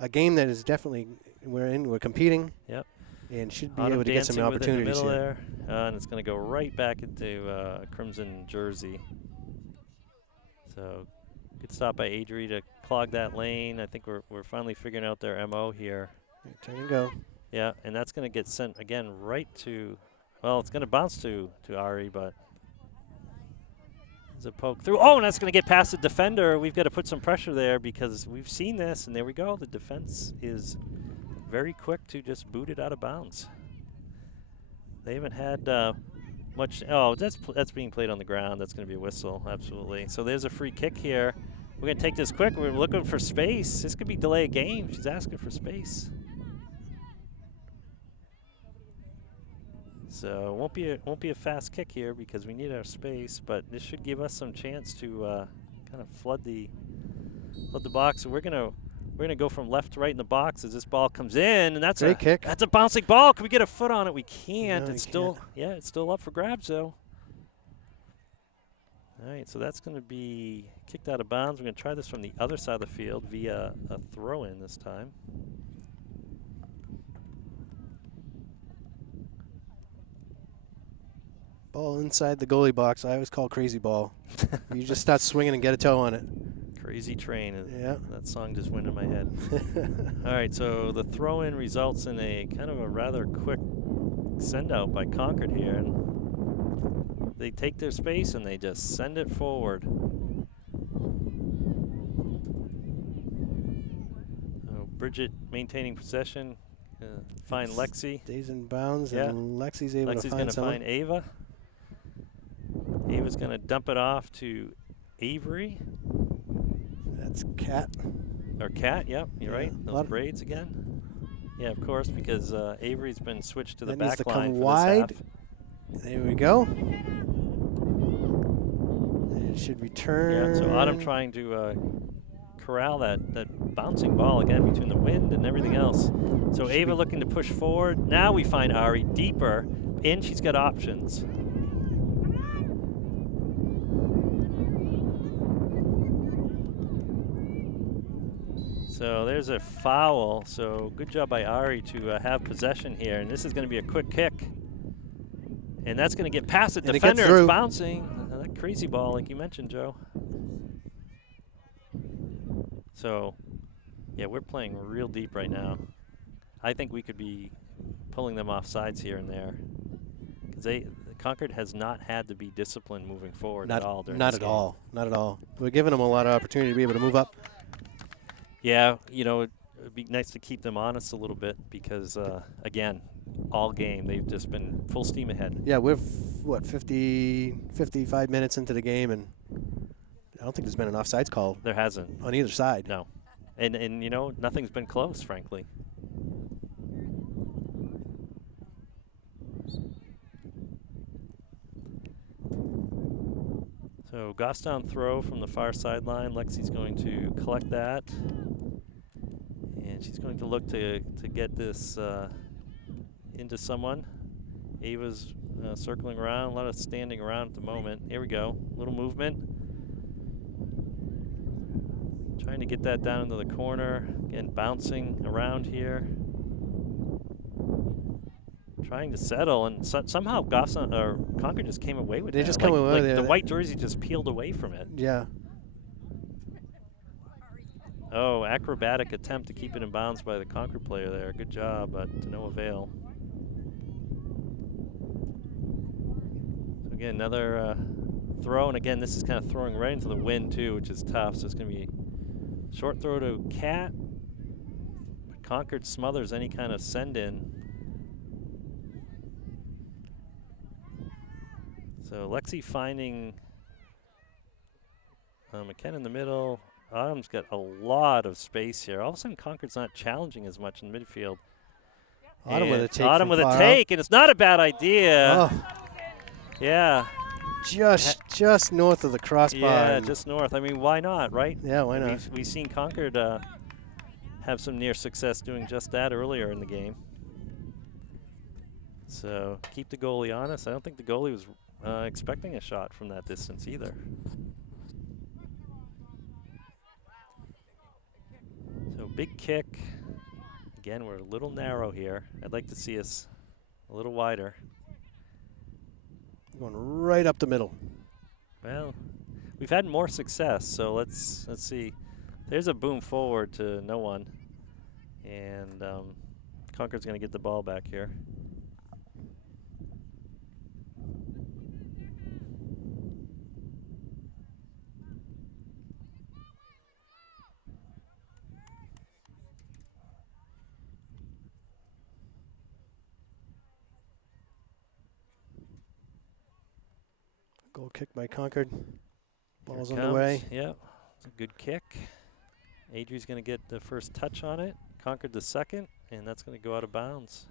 a game that is definitely we're competing. Yep. And should be Autumn able to get some dancing with it in the opportunities middle here. there, and it's going to go right back into crimson jersey. So good stop by Adri to clog that lane. I think we're finally figuring out their MO here. Turn and go. Yeah, and that's going to get sent again right to, well, it's going to bounce to Ari, but there's a poke through. Oh, and that's going to get past the defender. We've got to put some pressure there because we've seen this, and there we go. The defense is very quick to just boot it out of bounds. They haven't had much. Oh, that's being played on the ground. That's going to be a whistle, absolutely. So there's a free kick here. We're going to take this quick. We're looking for space. This could be delay a game. She's asking for space. So it won't be a fast kick here because we need our space, but this should give us some chance to kind of flood the box. So we're gonna go from left to right in the box as this ball comes in, and that's Great kick. That's a bouncing ball. Can we get a foot on it? We can't. No, It's you still can't. it's still up for grabs though. All right, so that's going to be kicked out of bounds. We're going to try this from the other side of the field via a throw-in this time. Ball inside the goalie box. I always call crazy ball. You just start swinging and get a toe on it. Crazy train. Yeah. That song just went in my head. All right, so the throw-in results in a kind of a rather quick send-out by Concord here. And they take their space and they just send it forward. So Bridget maintaining possession. Find Lexi. Stays in bounds, Yeah. and Lexi's able Lexi's to going find to someone. find Ava. Ava's going to dump it off to Avery. It's Cat. Or Cat, yep, you're Yeah, right. a Those lot of- braids again. Yeah, of course, because Avery's been switched to the That needs back to line come for wide. this half. There we go. And it should return. Yeah, so Autumn trying to corral that bouncing ball again between the wind and everything else. So Should Ava be- looking to push forward. Now we find Ari deeper, and she's got options. So there's a foul. So good job by Ari to have possession here. And this is going to be a quick kick. And that's going to get past the And it gets defender. through. It's bouncing. That crazy ball, like you mentioned, Joe. So, yeah, we're playing real deep right now. I think we could be pulling them off sides here and there. Because Concord has not had to be disciplined moving forward at all during Not this at game. all. Not at all. We're giving them a lot of opportunity to be able to move up. Yeah, you know, it'd be nice to keep them honest a little bit because, again, all game they've just been full steam ahead. Yeah, we're, 55 minutes into the game, and I don't think there's been an offsides call There hasn't. on either side. No. And you know, nothing's been close, frankly. So Goffstown throw from the far sideline. Lexi's going to collect that. And she's going to look to get this into someone. Ava's circling around, a lot of standing around at the moment. Here we go, little movement. Trying to get that down into the corner. Again, bouncing around here. Trying to settle, and somehow Goffstown or Concord just came away with They that. just like, come away like with the it. white jersey just peeled away from it. Yeah. Oh, acrobatic attempt to keep it in bounds by the Concord player there. Good job, but to no avail. So again, another throw, and again, this is kind of throwing right into the wind too, which is tough. So it's going to be a short throw to Cat. But Concord smothers any kind of send-in. So Lexi finding McKenna in the middle. Autumn's got a lot of space here. All of a sudden, Concord's not challenging as much in midfield. Autumn with a take. Autumn from with a far out. take, and it's not a bad idea. Oh, Yeah. just north of the crossbar. Yeah, and- just north. I mean, why not, right? Yeah, why not? We've seen Concord have some near success doing just that earlier in the game. So keep the goalie honest. I don't think the goalie was expecting a shot from that distance either. So big kick. Again, we're a little narrow here. I'd like to see us a little wider. Going right up the middle. Well, we've had more success, so let's see. There's a boom forward to no one, and Concord's going to get the ball back here. Goal kick by Concord. Ball's Here it underway. comes. Yep, it's a good kick. Adri's going to get the first touch on it. Concord the second, and that's going to go out of bounds.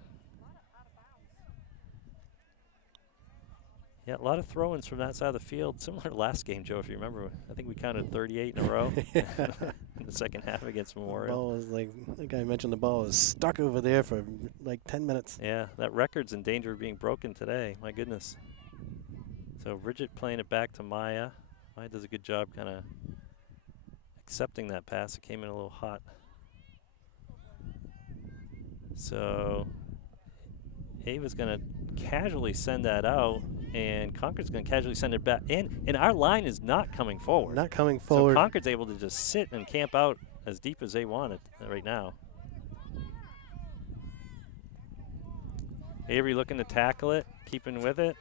Yeah, a lot of throw-ins from that side of the field. Similar to last game, Joe, if you remember. I think we counted 38 in a row in the second half against The Memorial. ball was like I mentioned, the ball was stuck over there for like 10 minutes. Yeah, that record's in danger of being broken today. My goodness. So Bridget playing it back to Maya. Maya does a good job kind of accepting that pass. It came in a little hot. So Ava's going to casually send that out, and Concord's going to casually send it back in. And our line is not coming forward. Not coming forward. So Concord's able to just sit and camp out as deep as they want it right now. Avery looking to tackle it, keeping with it.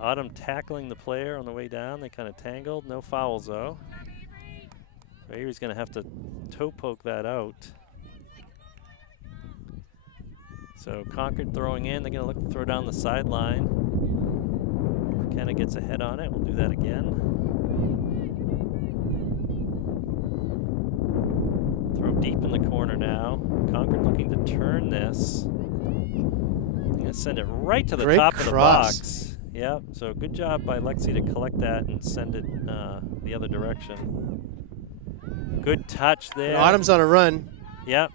Autumn tackling the player on the way down. They kind of tangled. No fouls, though. So Avery's going to have to toe poke that out. So Concord throwing in. They're going to look to throw down the sideline. Kind of gets ahead on it. We'll do that again. deep in the corner now. Concord looking to turn this. I'm going to send it right to the Great top of the cross. box. Yep, so good job by Lexi to collect that and send it the other direction. Good touch there. And Autumn's on a run. Yep.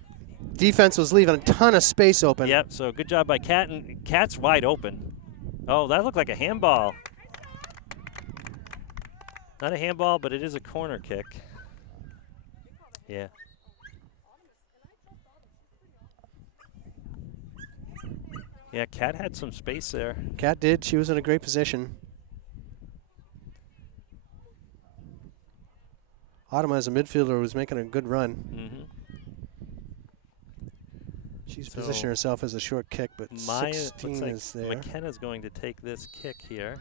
Defense was leaving a ton of space open. Yep, so good job by Cat, and Cat's wide open. Oh, that looked like a handball. Not a handball, but it is a corner kick. Yeah. Yeah, Cat had some space there. Cat did. She was in a great position. Autumn, as a midfielder, was making a good run. Mm-hmm. She's So positioning herself as a short kick, but Maya, 16 looks like is there. McKenna's going to take this kick here.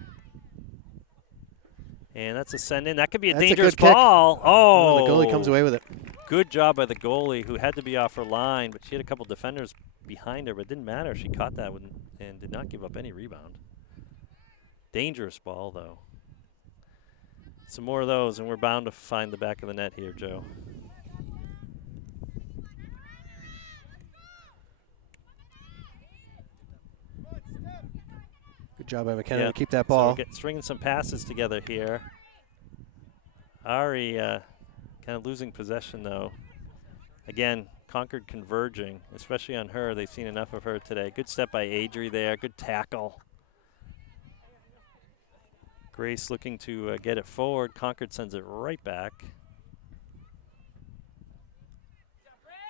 And that's a send in. That could be a That's a dangerous good kick. ball. Oh, The goalie comes away with it. Good job by the goalie, who had to be off her line, but she had a couple defenders behind her, but it didn't matter. She caught that one and did not give up any rebound. Dangerous ball, though. Some more of those, and we're bound to find the back of the net here, Joe. Good job by McKenna Yeah. to keep that So ball. we're stringing some passes together here. Ari kind of losing possession, though. Again, Concord converging, especially on her. They've seen enough of her today. Good step by Adri there. Good tackle. Grace looking to get it forward. Concord sends it right back.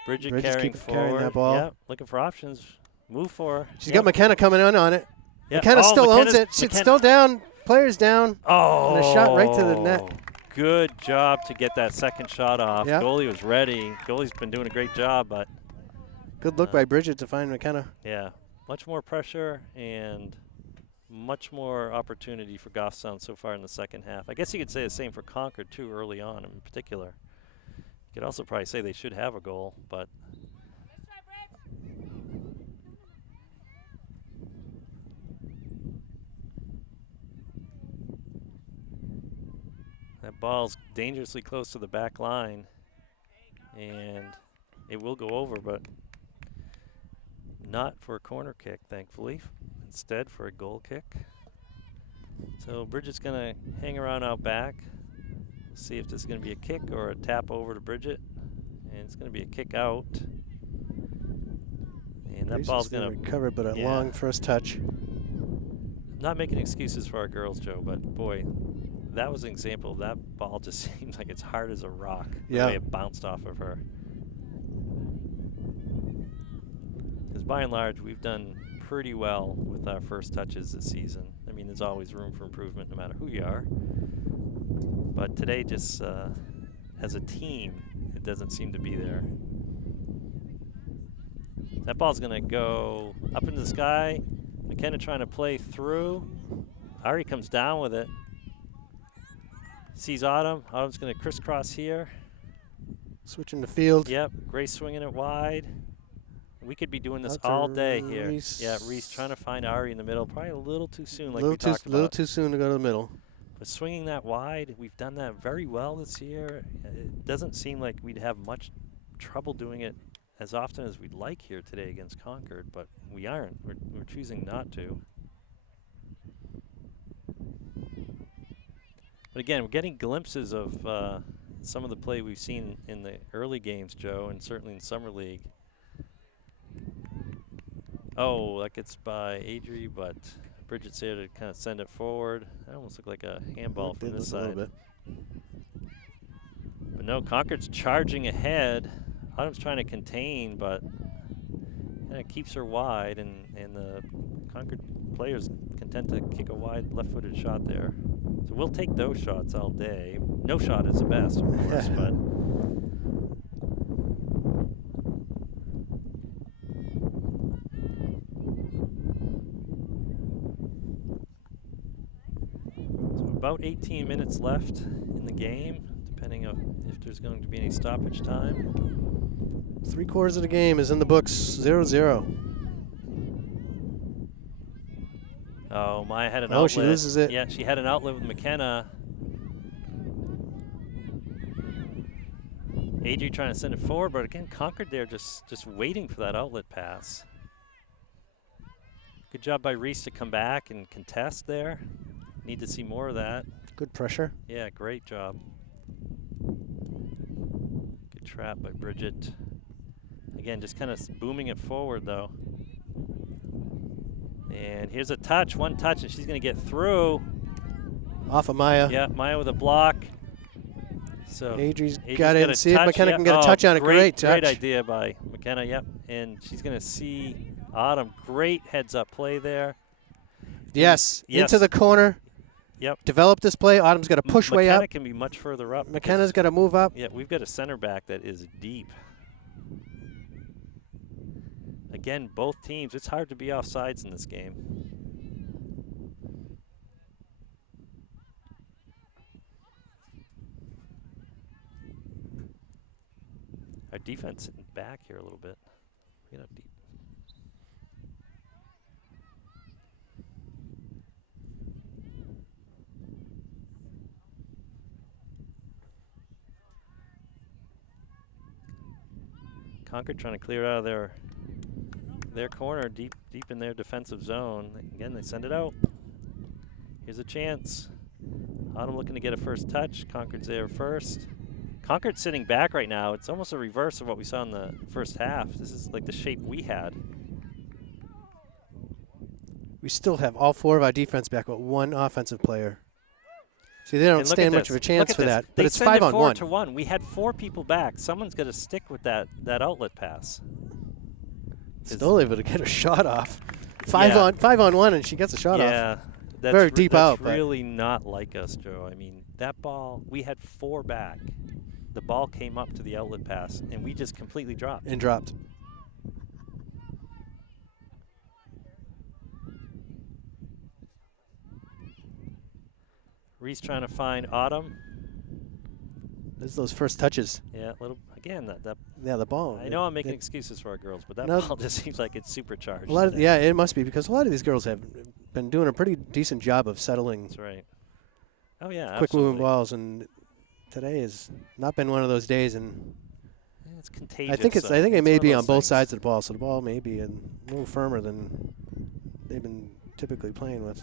Bridget carrying forward. that ball. Yep, looking for options. Move for her. She's got McKenna coming in on it. Yep. McKenna Oh, still owns McKenna's- it. It's still down. Players down. Oh. And a shot right to the net. Good job to get that second shot off. Yep. Goalie was ready. Goalie's been doing a great job, but Good look by Bridget to find McKenna. yeah, much more pressure and much more opportunity for Goffstown so far in the second half. I guess you could say the same for Concord too early on in particular. You could also probably say they should have a goal, but that ball's dangerously close to the back line, and it will go over, but not for a corner kick, thankfully. Instead, for a goal kick. So Bridget's going to hang around out back, see if this is going to be a kick or a tap over to Bridget, and it's going to be a kick out. And that ball's going to recover, but a long first touch. Not making excuses for our girls, Joe, but boy, that was an example of that ball just seems like it's hard as a rock. The way it bounced off of her. Because by and large, we've done pretty well with our first touches this season. I mean, there's always room for improvement no matter who you are. But today, just as a team, it doesn't seem to be there. That ball's going to go up into the sky. McKenna trying to play through. Ari comes down with it. Sees Autumn. Autumn's going to crisscross here. Switching the field. Yep. Grace swinging it wide. We could be doing this Out to all day here. Reese. Yeah, Reese trying to find Ari in the middle. Probably a little too soon, like we little talked about. little too soon to go to the middle. But swinging that wide, we've done that very well this year. It doesn't seem like we'd have much trouble doing it as often as we'd like here today against Concord, but we aren't. We're choosing not to. But again, we're getting glimpses of some of the play we've seen in the early games, Joe, and certainly in Summer League. Oh, that gets by Adri, but Bridget's there to kind of send it forward. That almost looked like a handball from this side. But no, Concord's charging ahead. Autumn's trying to contain, but kind of keeps her wide, and the Concord players content to kick a wide left-footed shot there. So we'll take those shots all day. No shot is the best, of course, but so about 18 minutes left in the game, depending on if there's going to be any stoppage time. 3/4 of the game is in the books, 0-0. Oh, Maya had an outlet. Oh, she loses it. Yeah, she had an outlet with McKenna. Adri trying to send it forward, but again, Concord there just waiting for that outlet pass. Good job by Reese to come back and contest there. Need to see more of that. Good pressure. Yeah, great job. Good trap by Bridget. Again, just kind of booming it forward, though. And here's a touch, one touch, and she's going to get through. Off of Maya. Yeah, Maya with a block. So Adri's got it and see if touch, McKenna yeah. can get a touch on it. Great touch. Great idea by McKenna, yep. And she's going to see Autumn. Great heads-up play there. Yes, Yes. into the corner. Yep. Develop this play. Autumn's got to push way up. McKenna can be much further up. McKenna's got to move up. Yeah, we've got a center back that is deep. Again, both teams, it's hard to be offsides in this game. Our defense sitting back here a little bit. Get up deep. Concord trying to clear out of their corner, deep in their defensive zone. Again, they send it out. Here's a chance. Autumn looking to get a first touch. Concord's there first. Concord's sitting back right now. It's almost a reverse of what we saw in the first half. This is like the shape we had. We still have all 4 of our defense back, but 1 offensive player. See, they don't stand much of a chance for that. But it's 5 on 1. To 1. We had 4 people back. Someone's got to stick with that outlet pass. Still able to get a shot off. 5 on 1, and she gets a shot off. Yeah, that's very deep out. That's really not like us, Joe. I mean, that ball, we had 4 back. The ball came up to the outlet pass, and we just completely dropped. And dropped. Reese trying to find Autumn. There's those first touches. Yeah, little again. Yeah, the ball. I know I'm making excuses for our girls, but that No. ball just seems like it's supercharged. Yeah, it must be because a lot of these girls have been doing a pretty decent job of settling. That's right. Oh yeah, quick moving absolutely. balls, and today has not been one of those days. And Yeah, it's contagious. I think it's it may one of be those on both things. sides of the ball, so the ball may be a little firmer than they've been typically playing with.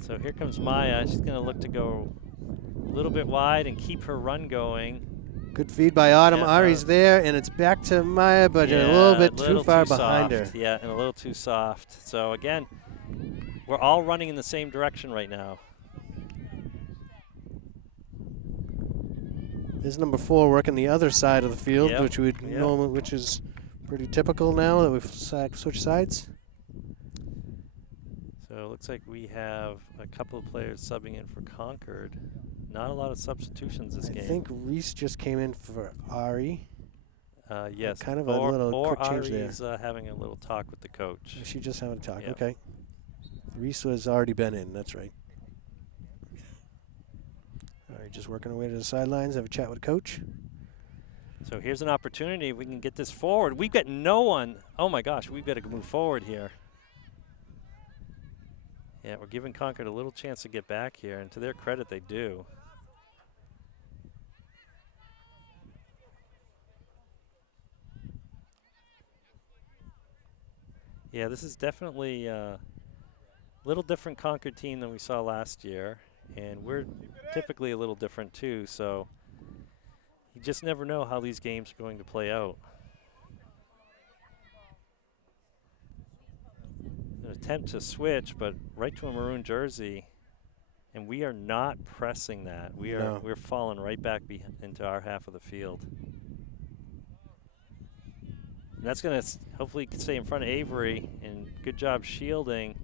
So here comes Maya. She's going to look to go a little bit wide and keep her run going. Good feed by Autumn. Yeah, Ari's there, and it's back to Maya, but a little bit too far behind her. Yeah, and a little too soft. So again, we're all running in the same direction right now. There's number 4 working the other side of the field, Yep, which we'd yep. normally, which is pretty typical now that we've switched sides. So it looks like we have a couple of players subbing in for Concord. Not a lot of substitutions this game. I think Reese just came in for Ari. Yes. Kind of a little quick change there. Ari's having a little talk with the coach. She just having a talk. Yep. Okay. Reese was already been in. That's right. All right, just working our way to the sidelines. Have a chat with coach. So here's an opportunity. If we can get this forward. We've got no one. Oh my gosh, we've got to move forward here. Yeah, we're giving Concord a little chance to get back here, and to their credit, they do. Yeah, this is definitely a little different Concord team than we saw last year, and we're typically a little different too, so you just never know how these games are going to play out. An attempt to switch, but right to a maroon jersey, and we are not pressing that. We're falling right back into our half of the field. And that's going to hopefully stay in front of Avery, and good job shielding.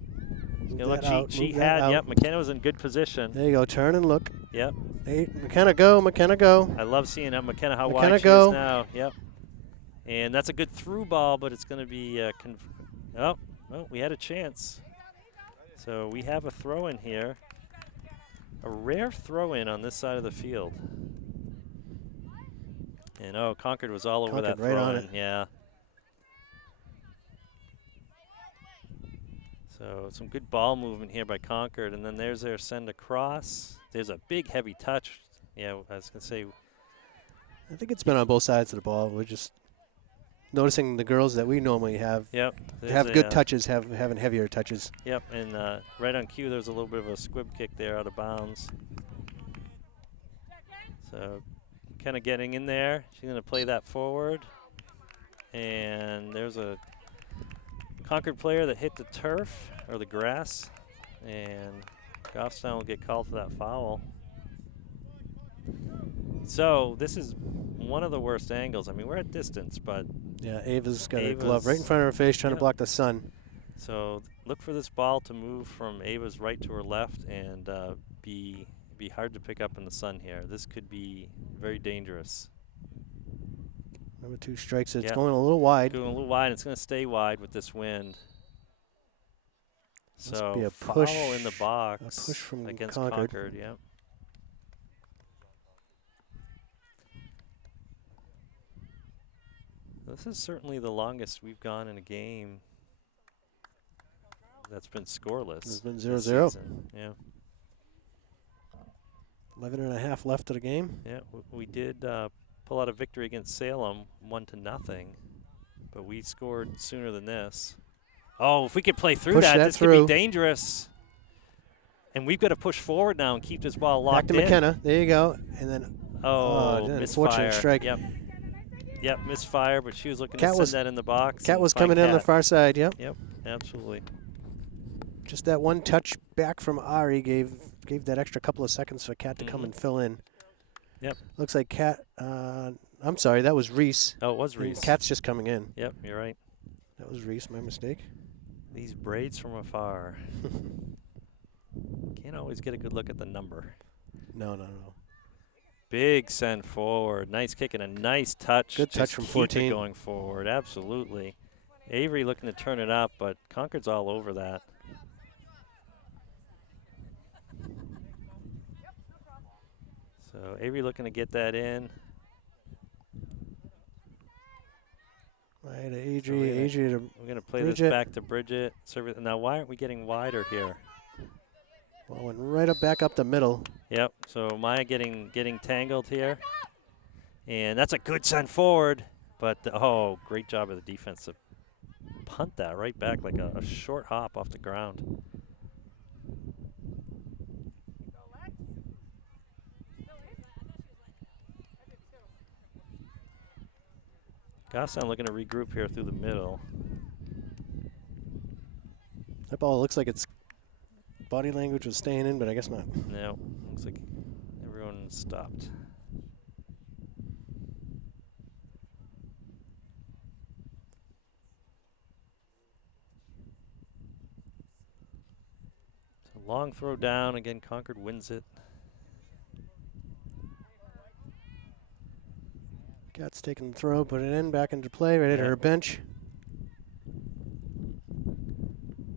Yep, McKenna was in good position. There you go, turn and look. Yep. Hey, McKenna go, McKenna go. I love seeing McKenna how McKenna wide she go. is now. Yep. And that's a good through ball, but it's going to be well, we had a chance. So we have a throw in here. A rare throw in on this side of the field. And Concord was all over that Concord right throw on in. it. Yeah. So some good ball movement here by Concord, and then there's their send across. There's a big heavy touch. Yeah, I was gonna say I think it's been on both sides of the ball. We're just noticing the girls that we normally have Yep. have good touches, having heavier touches. Yep, and right on cue, there's a little bit of a squib kick there out of bounds. So kind of getting in there. She's going to play that forward. And there's a Concord player that hit the turf or the grass. And Goffstown will get called for that foul. So this is one of the worst angles. I mean, we're at distance, but yeah, Ava's got a glove right in front of her face trying to block the sun. So look for this ball to move from Ava's right to her left and be hard to pick up in the sun here. This could be very dangerous. Number 2 strikes. It's going a little wide. Going a little wide. It's going to stay wide with this wind. Must so be a foul push, in the box a push from against Concord. Concord. Yep. This is certainly the longest we've gone in a game that's been scoreless. It's been 0-0. Yeah. 11 and a half left of the game. Yeah, we did pull out a victory against Salem, 1-0, but we scored sooner than this. Oh, if we could play through that, this could be dangerous. And we've got to push forward now and keep this ball locked in. Back to McKenna. There you go. And then, misfire. Strike. Yep, misfire, but she was looking to send that in the box. Cat was coming in on the far side, yep. Yep, absolutely. Just that one touch back from Ari gave that extra couple of seconds for Cat to come and fill in. Yep. Looks like Cat, I'm sorry, that was Reese. Oh, it was Reese. Cat's just coming in. Yep, you're right. That was Reese, my mistake. These braids from afar. Can't always get a good look at the number. No. Big send forward. Nice kick and a nice touch. Good touch from 14. Going forward, absolutely. Avery looking to turn it up, but Concord's all over that. So Avery looking to get that in. Right, Adria. We're going to play this back to Bridget. Now, why aren't we getting wider here? Well, went right back up the middle. Yep, so Maya getting tangled here. And that's a good send forward. But, great job of the defense to punt that right back like a short hop off the ground. Goffstown looking to regroup here through the middle. That ball looks like its body language was staying in, but I guess not. No, looks like everyone stopped. So long throw down. Again, Concord wins it. Cat's taking the throw, put it in, back into play, right at her bench.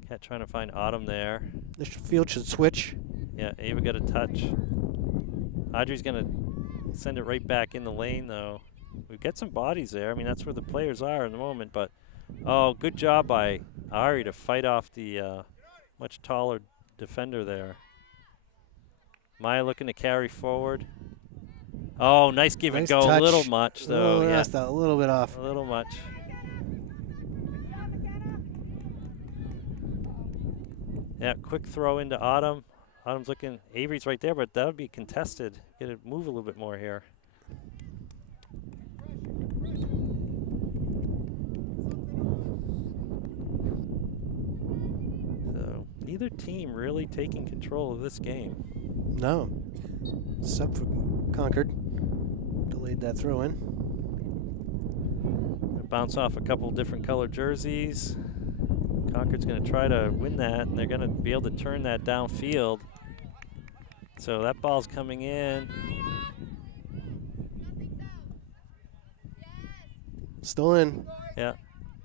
Cat trying to find Autumn there. This field should switch. Yeah, Ava got a touch. Audrey's going to send it right back in the lane, though. We've got some bodies there. I mean, that's where the players are in the moment. But, good job by Ari to fight off the much taller defender there. Maya looking to carry forward. Oh, nice give and go. Touch. A little much, though. Yeah, a little bit off. A little much. Yeah, quick throw into Autumn. Autumn's looking. Avery's right there, but that would be contested. Got to move a little bit more here. So neither team really taking control of this game. No. Sub for Concord. Delayed that throw in. Bounce off a couple different colored jerseys. Concord's going to try to win that, and they're going to be able to turn that downfield. So that ball's coming in. Still in. Yeah.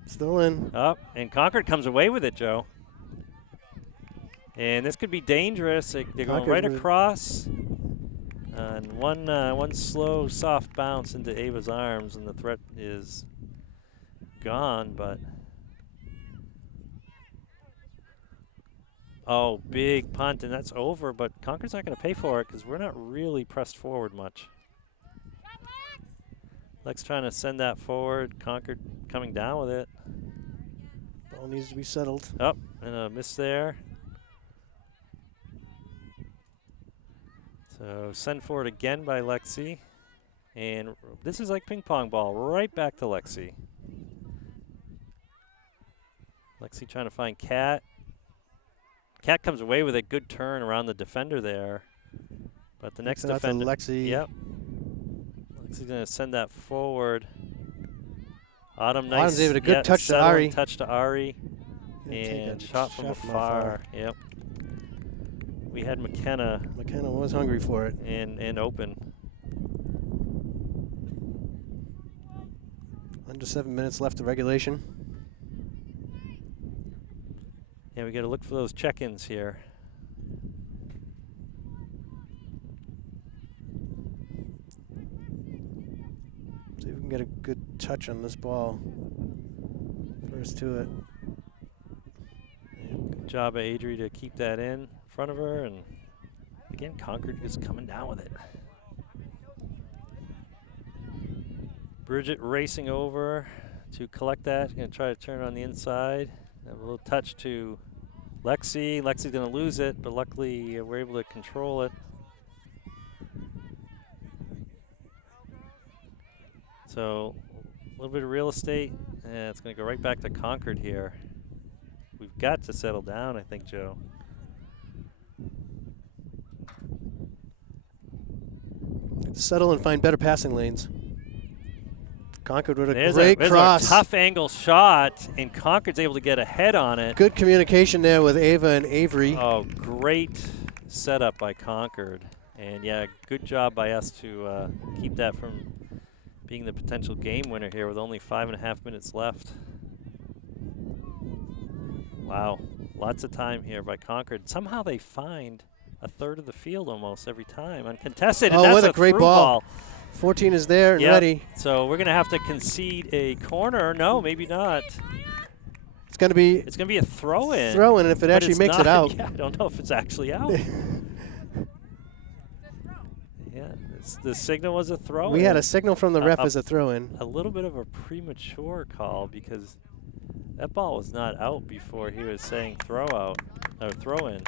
Still in. Up, and Concord comes away with it, Joe. And this could be dangerous. They're going right across. And one slow, soft bounce into Ava's arms, and the threat is gone, but... Oh, big punt, and that's over, but Concord's not going to pay for it because we're not really pressed forward much. Lex trying to send that forward. Concord coming down with it. Ball needs to be settled. Oh, and a miss there. So send forward again by Lexi. And this is like ping pong ball, right back to Lexi. Lexi trying to find Kat. Kat comes away with a good turn around the defender there. But the next So that's a defender. Lexi. Yep. Lexi's going to send that forward. Autumn, nice. Autumn's able to good touch to settling Ari. touch to Ari. Yeah, take And a shot from afar. Yep. We had McKenna. McKenna was hungry for it. And open. Under 7 minutes left of regulation. Yeah, we got to look for those check-ins here. See if we can get a good touch on this ball. First to it. Good job by Adri to keep that in front of her. And again, Concord is coming down with it. Bridget racing over to collect that. Going to try to turn it on the inside. Have a little touch to Lexi. Lexi's going to lose it, but luckily we're able to control it. So a little bit of real estate, and it's going to go right back to Concord here. We've got to settle down, I think, Joe. Settle and find better passing lanes. Concord with a There's great there's cross. a tough angle shot, and Concord's able to get a head on it. Good communication there with Ava and Avery. Oh, great setup by Concord. And yeah, good job by us to keep that from being the potential game winner here with only 5.5 minutes left. Wow, lots of time here by Concord. Somehow they find a third of the field almost every time uncontested. And Oh, that's what a great through ball. 14 is there and Yep. ready. So we're going to have to concede a corner. No, maybe not. It's going to be It's going to be a throw-in. throw-in if it but actually it's makes it not. out. Yeah, I don't know if it's actually out. Yeah, the signal was a throw-in. We had a signal from the ref as a throw-in. A little bit of a premature call because that ball was not out before he was saying throw out or throw in.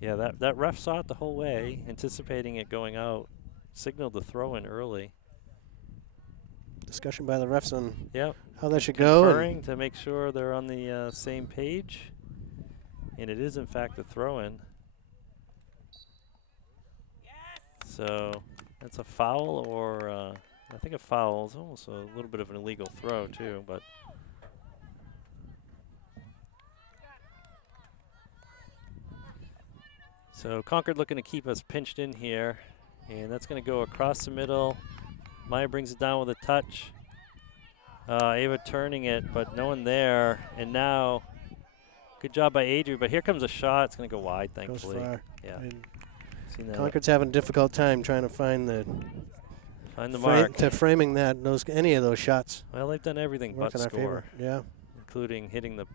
Yeah, that ref saw it the whole way, anticipating it going out, signaled the throw in early. Discussion by the refs on Yep. how that should go. Conferring to make sure they're on the same page. And it is, in fact, a throw in. So that's a foul or I think a foul is almost a little bit of an illegal throw too, but so Concord looking to keep us pinched in here, and that's going to go across the middle. Maya brings it down with a touch. Ava turning it, but no one there. And now, good job by Adri, but here comes a shot. It's going to go wide, thankfully. Goes far. Yeah. And Seen that. Concord's having a difficult time trying to find the mark. to framing any of those shots. Well, they've done everything but Work in our score, favor. Yeah. including hitting the,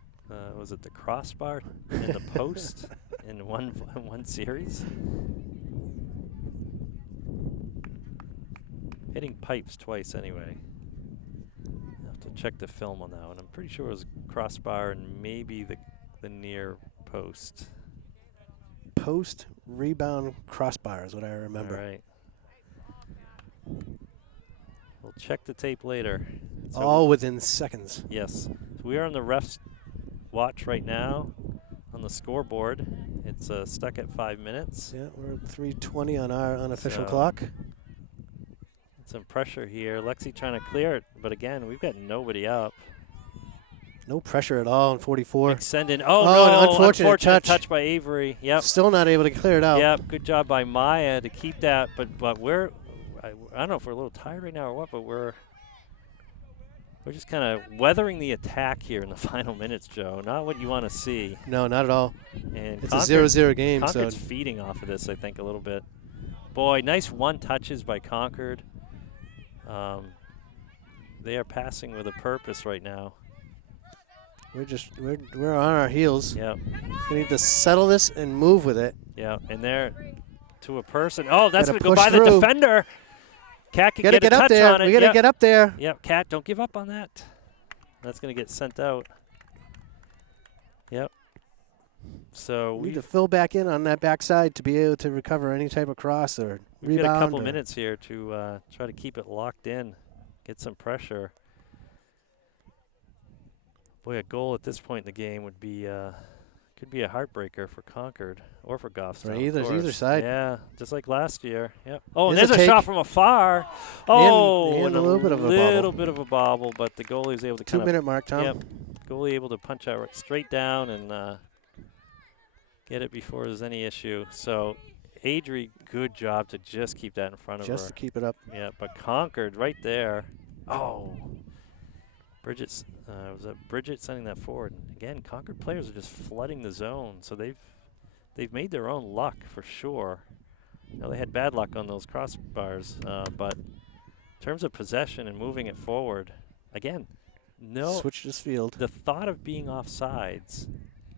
was it the crossbar and the post in one series? Hitting pipes twice anyway. I have to check the film on that one. I'm pretty sure it was crossbar and maybe the near post. Post, rebound, crossbar is what I remember. All right. We'll check the tape later. So All within seconds. yes. So we are on the ref's watch right now on the scoreboard. It's stuck at 5 minutes. Yeah, we're at 3:20 on our unofficial So- clock. Some pressure here. Lexi trying to clear it, but again, we've got nobody up. No pressure at all in 44. Extending. Oh, No, an unfortunate touch by Avery. Yep. Still not able to clear it out. Yep. Good job by Maya to keep that. But I don't know if we're a little tired right now or what, but we're just kind of weathering the attack here in the final minutes, Joe. Not what you want to see. No, not at all. And It's a 0-0 game. Concord's So feeding off of this, I think, a little bit. Boy, nice one touches by Concord. They are passing with a purpose right now. we're on our heels. Yep. We need to settle this and move with it. Yeah, and they're to a person. Oh, that's Gotta going to go by push the through. defender. Cat can Gotta get a get up touch there. on it. We gotta Yep. get up there. Yep, Cat, don't give up on that. That's going to get sent out. Yep. So We need to fill back in on that backside to be able to recover any type of cross or we've rebound. got a couple minutes here to try to keep it locked in, get some pressure. Boy, a goal at this point in the game would be could be a heartbreaker for Concord or for Goffstown. For either side. Yeah, just like last year. Yep. Oh, and There's there's a a shot take. from afar. Oh, And a little bit of a bobble. bit of a bobble, but the goalie was able to kind of 2-minute mark, Tom. Yep. Goalie able to punch out straight down and get it before there's any issue. So, Adri, good job to just keep that in front of her. Just to keep it up. Yeah, but Concord right there. Oh, Bridget sending that forward. Again, Concord players are just flooding the zone, so they've made their own luck for sure. Now they had bad luck on those crossbars, but in terms of possession and moving it forward, again, no. Switch this field. The thought of being offsides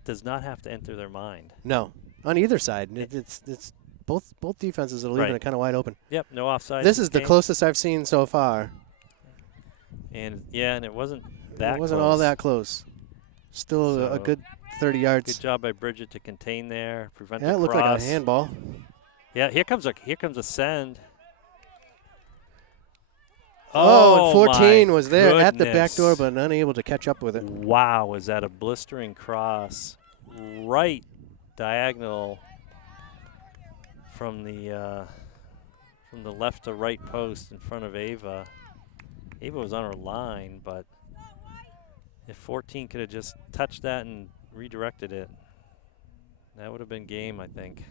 does not have to enter their mind. No, on either side. It's both defenses are leaving Right. it kind of wide open. Yep, no offsides. This is the closest I've seen so far. And yeah, and it wasn't that. It wasn't close. all that close. Still a So, good 30 yards. Good job by Bridget to contain there, prevent Yeah, the it looked cross. like a handball. Yeah, here comes a send. Oh, and 14 my was there at the back door, goodness. but unable to catch up with it. Wow, was that a blistering cross right diagonal from the left to right post in front of Ava. Ava was on her line, but if 14 could have just touched that and redirected it, that would have been game, I think.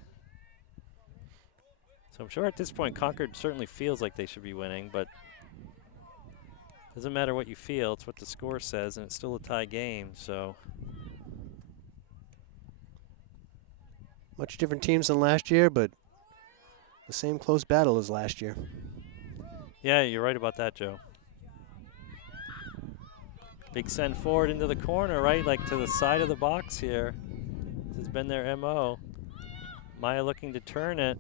So I'm sure at this point Concord certainly feels like they should be winning, but doesn't matter what you feel, it's what the score says, and it's still a tie game, so. Much different teams than last year, but the same close battle as last year. Yeah, you're right about that, Joe. Big send forward into the corner, right? Like to the side of the box here. This has been their MO. Maya looking to turn it.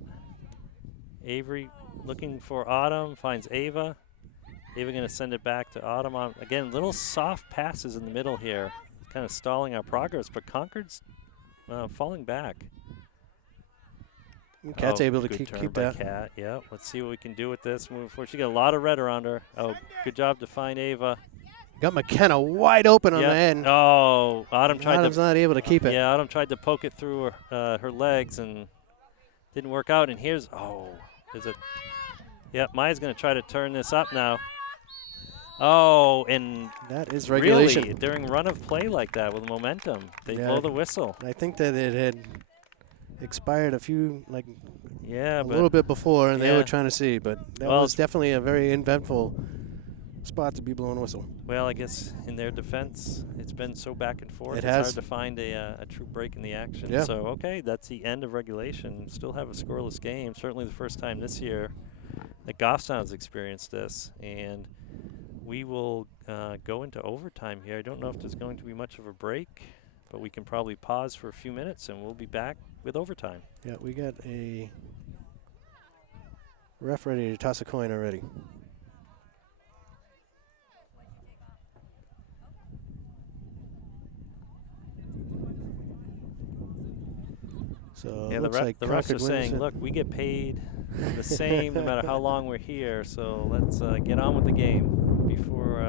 Avery looking for Autumn, finds Ava. Ava going to send it back to Autumn. Again, little soft passes in the middle here. Kind of stalling our progress, but Concord's falling back. Cat's able to good turn keep by that. Cat. Yeah, let's see what we can do with this moving forward. She got a lot of red around her. Oh, good job to find Ava. Got McKenna wide open on the end. Oh, Autumn tried Autumn's not able to keep it. Yeah, Autumn tried to poke it through her legs and didn't work out. And here's Yep, Maya's going to try to turn this up now. Oh, and that is regulation. Really, during run of play like that with momentum, they blow the whistle. I think that it had expired a little little bit before, and they were trying to see, but that Well, was definitely a very eventful spot to be blowing a whistle. Well, I guess in their defense, it's been so back and forth. It it's has. hard to find a true break in the action. Yeah. So, okay, that's the end of regulation. Still have a scoreless game. Certainly the first time this year that Goffstown has experienced this. And we will go into overtime here. I don't know if there's going to be much of a break, but we can probably pause for a few minutes, and we'll be back with overtime. Yeah, we got a ref ready to toss a coin already. So Yeah, it the looks like refs are Concord wins saying, it. look, we get paid the same no matter how long we're here, so let's get on with the game before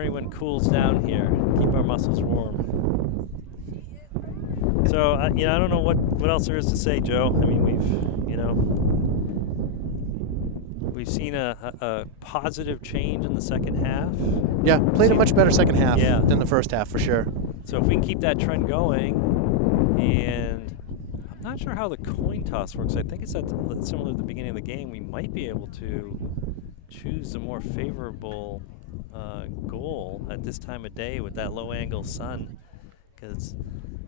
anyone cools down here. Keep our muscles warm. So, I don't know what else there is to say, Joe. I mean, we've seen a positive change in the second half. Yeah, played a much better second half Yeah. than the first half for sure. So if we can keep that trend going, and I'm not sure how the coin toss works. I think it's similar to the beginning of the game. We might be able to choose a more favorable goal at this time of day with that low angle sun, because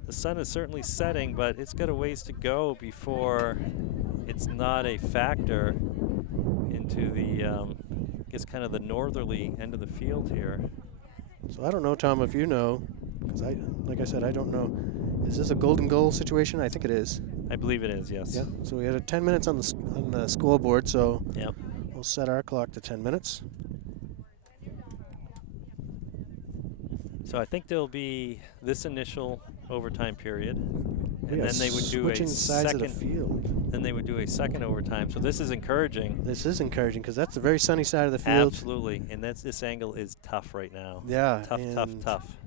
the sun is certainly setting, but it's got a ways to go before it's not a factor into the, I guess, kind of the northerly end of the field here. So I don't know, Tom, if you know, because like I said, I don't know. Is this a golden goal situation? I think it is. I believe it is, yes. Yeah. So we had 10 minutes on the scoreboard, so Yep. we'll set our clock to 10 minutes. So I think there'll be this initial overtime period, We and are then they would do a switching sides of the second. field. Then they would do a second overtime. So this is encouraging. This is encouraging because that's the very sunny side of the field. Absolutely, and this angle is tough right now. Yeah, Tough.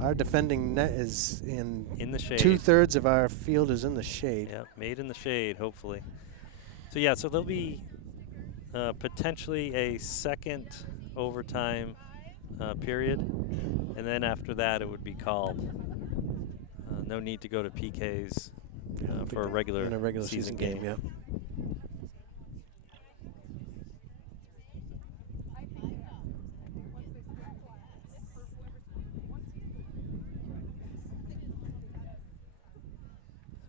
Our defending net is in In the shade. 2/3 of our field is in the shade. Yeah, made in the shade, hopefully. So yeah, so there'll be potentially a second overtime period, and then after that it would be called. No need to go to PKs for a regular season game. Yeah.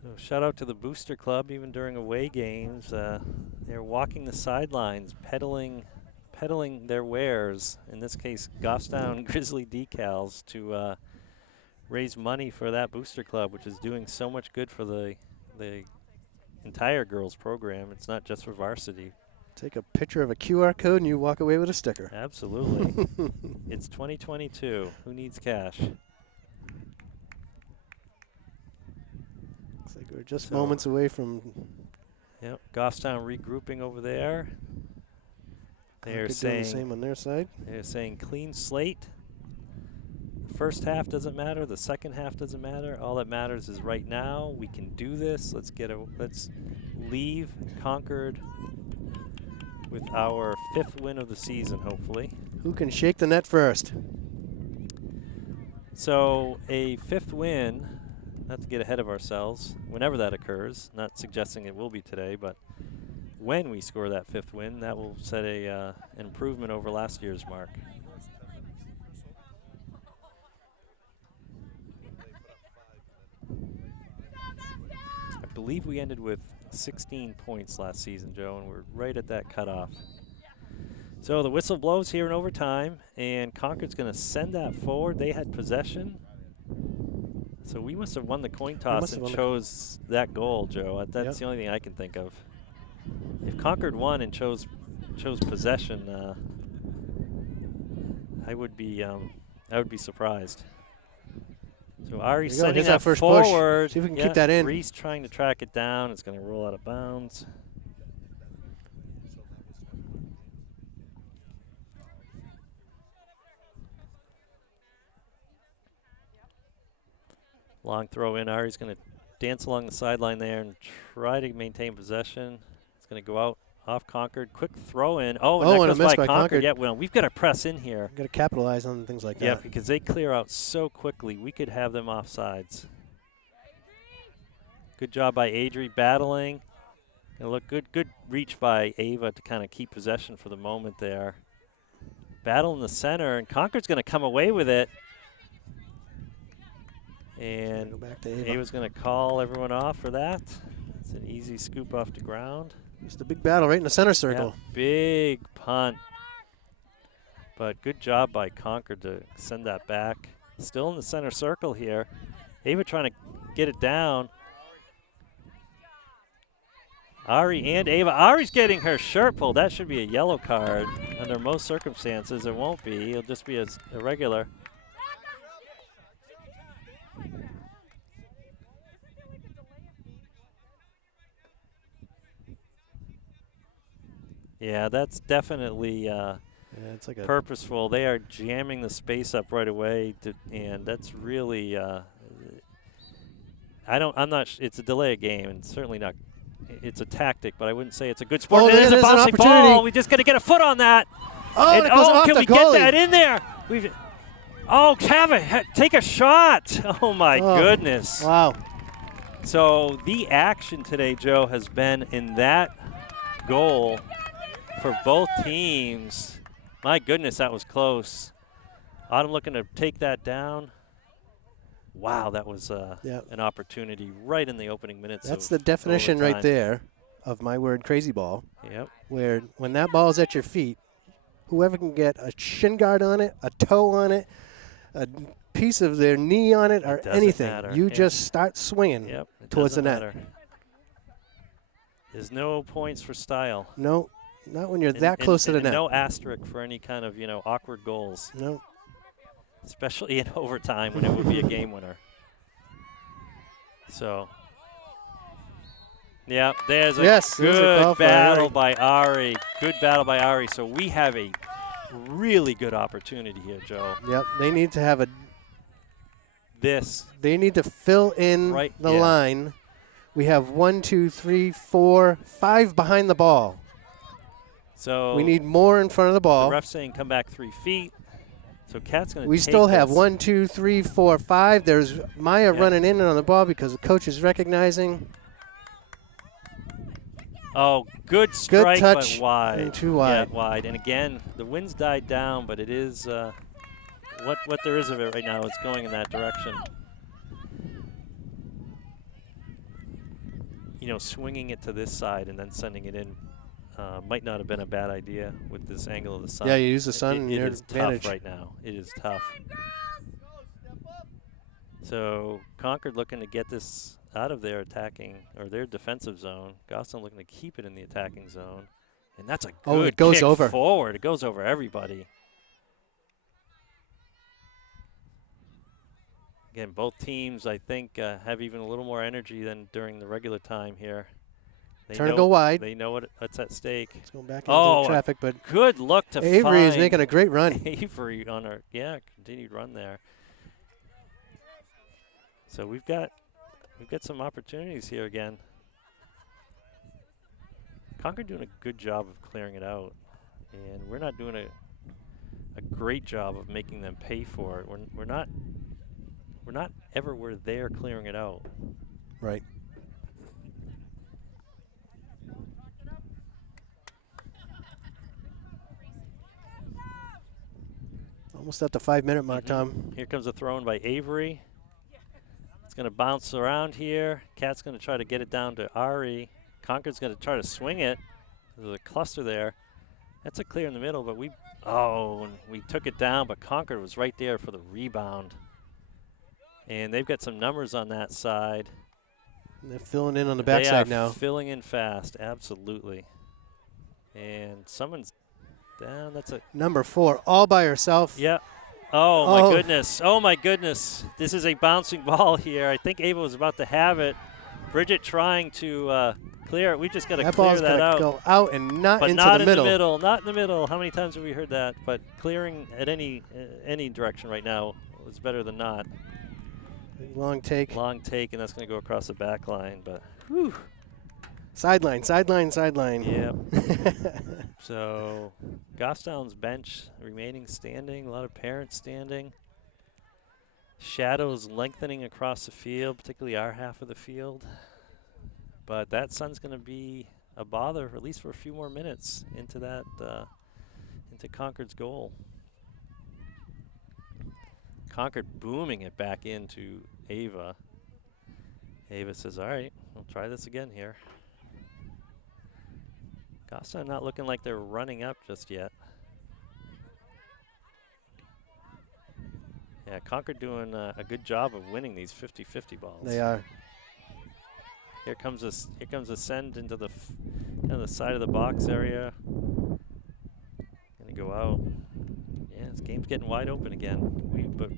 So shout out to the Booster Club. Even during away games, they're walking the sidelines, peddling their wares. In this case, Goffstown Grizzly decals to raise money for that Booster Club, which is doing so much good for the entire girls program. It's not just for varsity. Take a picture of a QR code and you walk away with a sticker. Absolutely. It's 2022. Who needs cash? Looks like we're just moments away from. Yep, Goffstown regrouping over there. They're doing saying the same on their side. They're saying clean slate. First half doesn't matter. The second half doesn't matter. All that matters is right now. We can do this. Let's leave Concord with our 5th win of the season, hopefully. Who can shake the net first? So a 5th win, not to get ahead of ourselves, whenever that occurs, not suggesting it will be today, but when we score that 5th win, that will set an improvement over last year's mark. I believe we ended with 16 points last season, Joe, and we're right at that cutoff. So the whistle blows here in overtime, and Concord's going to send that forward. They had possession. So we must have won the coin toss and chose that goal, Joe. That's the only thing I can think of. If Concord won and chose possession, I would be surprised. So Ari sending that first forward. push. See if we can keep that in. Reese trying to track it down. It's going to roll out of bounds. Long throw in. Ari's going to dance along the sideline there and try to maintain possession. It's going to go out off Concord. Quick throw in. Oh, and that goes by Concord. Yeah, well, we've got to press in here. Got to capitalize on things like that. Yeah, because they clear out so quickly. We could have them offsides. Good job by Adri battling. And look, good reach by Ava to kind of keep possession for the moment there. Battle in the center, and Concord's going to come away with it. And go back to Ava. Ava's going to call everyone off for that. It's an easy scoop off the ground. Just a big battle right in the center circle. Yeah, big punt. But good job by Concord to send that back. Still in the center circle here. Ava trying to get it down. Ari and Ava. Ari's getting her shirt pulled. That should be a yellow card. Under most circumstances, it won't be. It'll just be a regular. Yeah, that's definitely it's like purposeful. They are jamming the space up right away, and that's really. I'm not. It's a delay of game, and certainly not. It's a tactic, but I wouldn't say it's a good sport. Oh, There's a bouncing ball. We just got to get a foot on that. Oh, and can we get that in there? Kevin, take a shot. Oh my goodness. Wow. So the action today, Joe, has been in that goal for both teams. My goodness, that was close. Autumn looking to take that down. Wow, that was an opportunity right in the opening minutes. That's the definition right there of my word crazy ball. Yep. Where when that ball's at your feet, whoever can get a shin guard on it, a toe on it, a piece of their knee on it, or anything, you just start swinging towards the net. There's no points for style. No, Not when you're that close to the net. No asterisk for any kind of, awkward goals. No. Especially in overtime when it would be a game winner. So, yeah, there's a good battle by Ari. Good battle by Ari. So we have a really good opportunity here, Joe. Yep, they need to have They need to fill in the line. We have 1, 2, 3, 4, 5 behind the ball. So we need more in front of the ball. The ref's saying come back 3 feet. So Kat's going to We still have 1, 2, 3, 4, 5. There's Maya running in on the ball because the coach is recognizing. Oh, good strike, good touch, but wide. and too wide. Yeah, wide. And again, the wind's died down, but it is what there is of it right now. It's going in that direction. Swinging it to this side and then sending it in might not have been a bad idea with this angle of the sun. Yeah, you use the sun and your advantage. Tough right now. It is tough. So Concord looking to get this out of their attacking or their defensive zone. Gothstown looking to keep it in the attacking zone. And that's a good it goes kick over. Forward. It goes over everybody. Again, both teams, I think, have even a little more energy than during the regular time here. Trying to go wide. They know what's at stake. It's going back into the traffic, but good look to Avery is making a great run. Avery on our continued run there. So we've got some opportunities here again. Concord doing a good job of clearing it out, and we're not doing a great job of making them pay for it. We're not ever where they're clearing it out. Right. Almost at the 5-minute mark, Tom. Here comes a throw in by Avery. It's going to bounce around here. Kat's going to try to get it down to Ari. Concord's going to try to swing it. There's a cluster there. That's a clear in the middle, but we took it down, but Concord was right there for the rebound. And they've got some numbers on that side. And they're filling in on the backside now. Filling in fast, absolutely. And someone's down. That's a number 4, all by herself. Yeah. Oh, my goodness. Oh, my goodness. This is a bouncing ball here. I think Ava was about to have it. Bridget trying to clear it. We've just got to clear that out. Go out and not but into not the in middle. The middle. Not in the middle. How many times have we heard that? But clearing at any direction right now is better than not. Long take. Long take, and that's going to go across the back line. But whew. Sideline, sideline, sideline. Yep. So Goffstown's bench remaining standing. A lot of parents standing. Shadows lengthening across the field, particularly our half of the field. But that sun's going to be a bother, at least for a few more minutes, into that into Concord's goal. Concord booming it back into Ava. Ava says, all right, we'll try this again here. Goffstown not looking like they're running up just yet. Yeah, Concord doing a good job of winning these 50-50 balls. They are. Here comes a send into the the side of the box area. Gonna go out. Yeah, this game's getting wide open again. But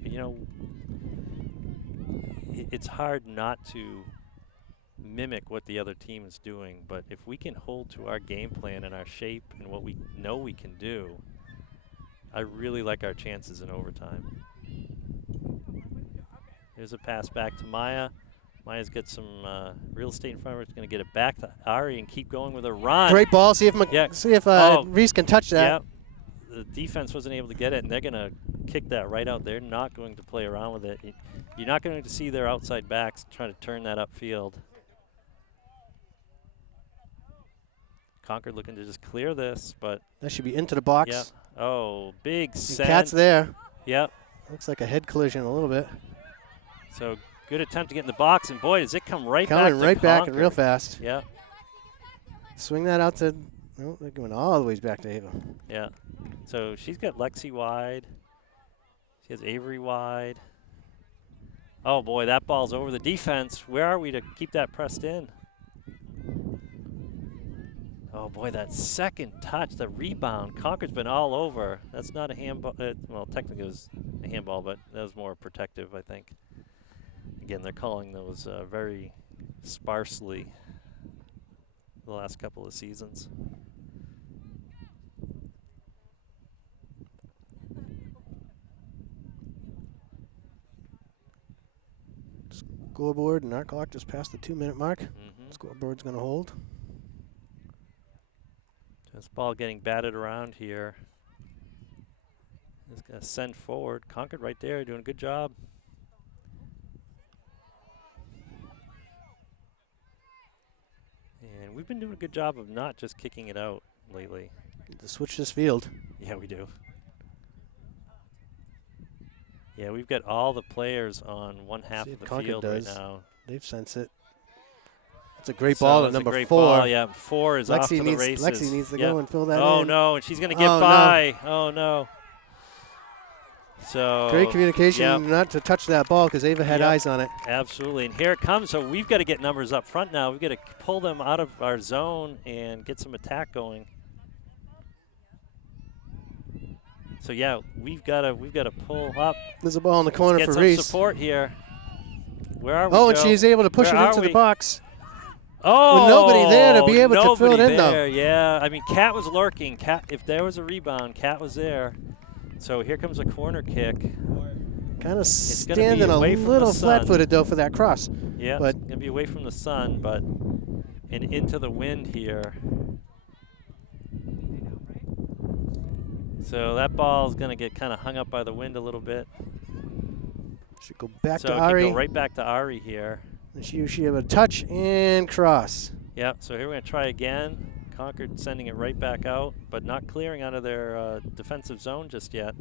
it's hard not to mimic what the other team is doing. But if we can hold to our game plan and our shape and what we know we can do, I really like our chances in overtime. There's a pass back to Maya. Maya's got some real estate in front of her. She's going to get it back to Ari and keep going with a run. Great ball. See if Reese can touch that. Yeah. The defense wasn't able to get it, and they're going to kick that right out. They're not going to play around with it. You're not going to see their outside backs trying to turn that upfield. Concord looking to just clear this, but that should be into the box. Yeah. Oh, big send. Cat's there. Yep. Looks like a head collision a little bit. So good attempt to get in the box, and boy, does it come right back to Coming right back and real fast. Yeah. Swing that out to, they're going all the ways back to Ava. Yeah. So she's got Lexi wide. She has Avery wide. Oh, boy, that ball's over the defense. Where are we to keep that pressed in? Oh boy, that second touch, the rebound. Concord's been all over. That's not a handball. Well, technically it was a handball, but that was more protective, I think. Again, they're calling those very sparsely the last couple of seasons. Scoreboard and our clock just passed the 2-minute mark. Mm-hmm. Scoreboard's going to hold. This ball getting batted around here. It's going to send forward. Concord right there doing a good job. And we've been doing a good job of not just kicking it out lately. Need to switch this field. Yeah, we do. Yeah, we've got all the players on one half of the Concord field does. right now. They've sensed it. It's a great ball at number 4. Ball. Yeah, 4 is off to the races. Lexi needs to go and fill that in. Oh, no, and she's going to get by. No. Oh, no. So great communication not to touch that ball because Ava had eyes on it. Absolutely, and here it comes. So we've got to get numbers up front now. We've got to pull them out of our zone and get some attack going. So yeah, we've got to pull up. There's a ball in the corner Let's for get Reese. some support here. Where are we? Oh, and Joe? she's able to push Where it into the box. Oh, with nobody there to be able to fill it in, though. Yeah, I mean, Kat was lurking. Kat, if there was a rebound, Kat was there. So here comes a corner kick. Kind of standing a little flat-footed, though, for that cross. Yeah, but it's going to be away from the sun, but and into the wind here. So that ball is going to get kind of hung up by the wind a little bit. Should go back so to it Ari. Can go right back to Ari here. And she have a touch and cross. Yeah, so here we're going to try again. Concord sending it right back out, but not clearing out of their defensive zone just yet.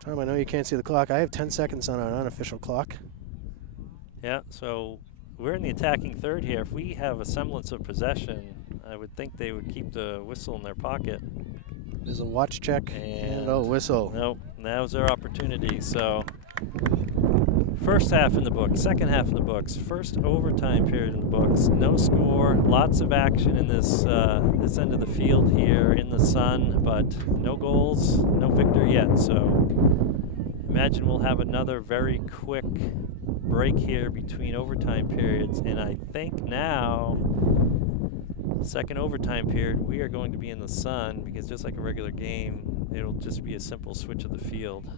Tom, I know you can't see the clock. I have 10 seconds on our unofficial clock. Yeah, so we're in the attacking third here. If we have a semblance of possession, I would think they would keep the whistle in their pocket. There's a watch check and a whistle. Nope, that was their opportunity. So first half in the books, second half in the books, first overtime period in the books. No score, lots of action in this this end of the field here in the sun, but no goals, no victory yet. So imagine we'll have another very quick break here between overtime periods, and I think now, second overtime period, we are going to be in the sun because just like a regular game, it'll just be a simple switch of the field.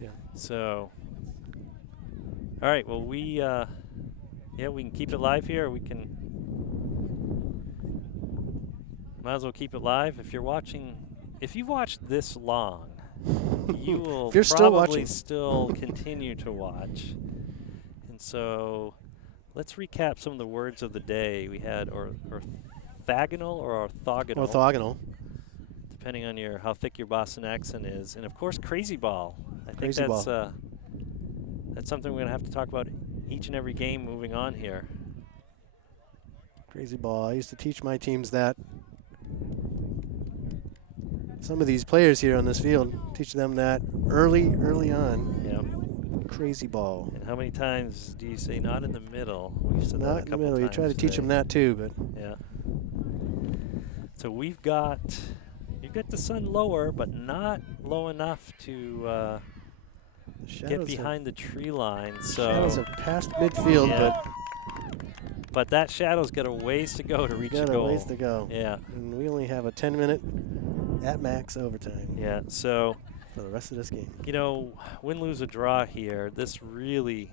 Yeah. So, all right. Well, we can keep it live here. Or we can might as well keep it live. If you're watching, if you've watched this long, you will probably still continue to watch. And so, let's recap some of the words of the day. We had orthogonal or orthogonal. Orthogonal. Depending on how thick your Boston accent is, and of course, crazy ball. I think that's something we're gonna have to talk about each and every game moving on here. Crazy ball. I used to teach my teams that. Some of these players here on this field, teach them that early on. Yeah. Crazy ball. And how many times do you say not in the middle? We've said not that a couple in the middle. You try to teach them that too, but yeah. So we've got the sun lower, but not low enough to get behind the tree line. So shadows have passed midfield, but that shadow's got a ways to go to reach the goal. Got a ways to go. Yeah. And we only have a 10-minute at max overtime. Yeah. So for the rest of this game. You know, win, lose, or draw here. This really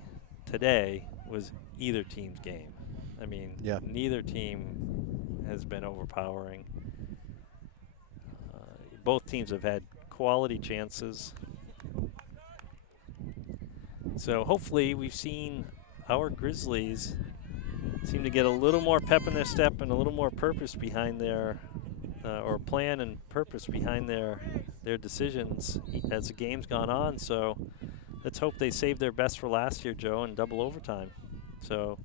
today was either team's game. I mean, neither team has been overpowering. Both teams have had quality chances. So hopefully we've seen our Grizzlies seem to get a little more pep in their step and a little more purpose behind their, or plan and purpose behind their decisions as the game's gone on. So let's hope they save their best for last year, Joe, in double overtime. So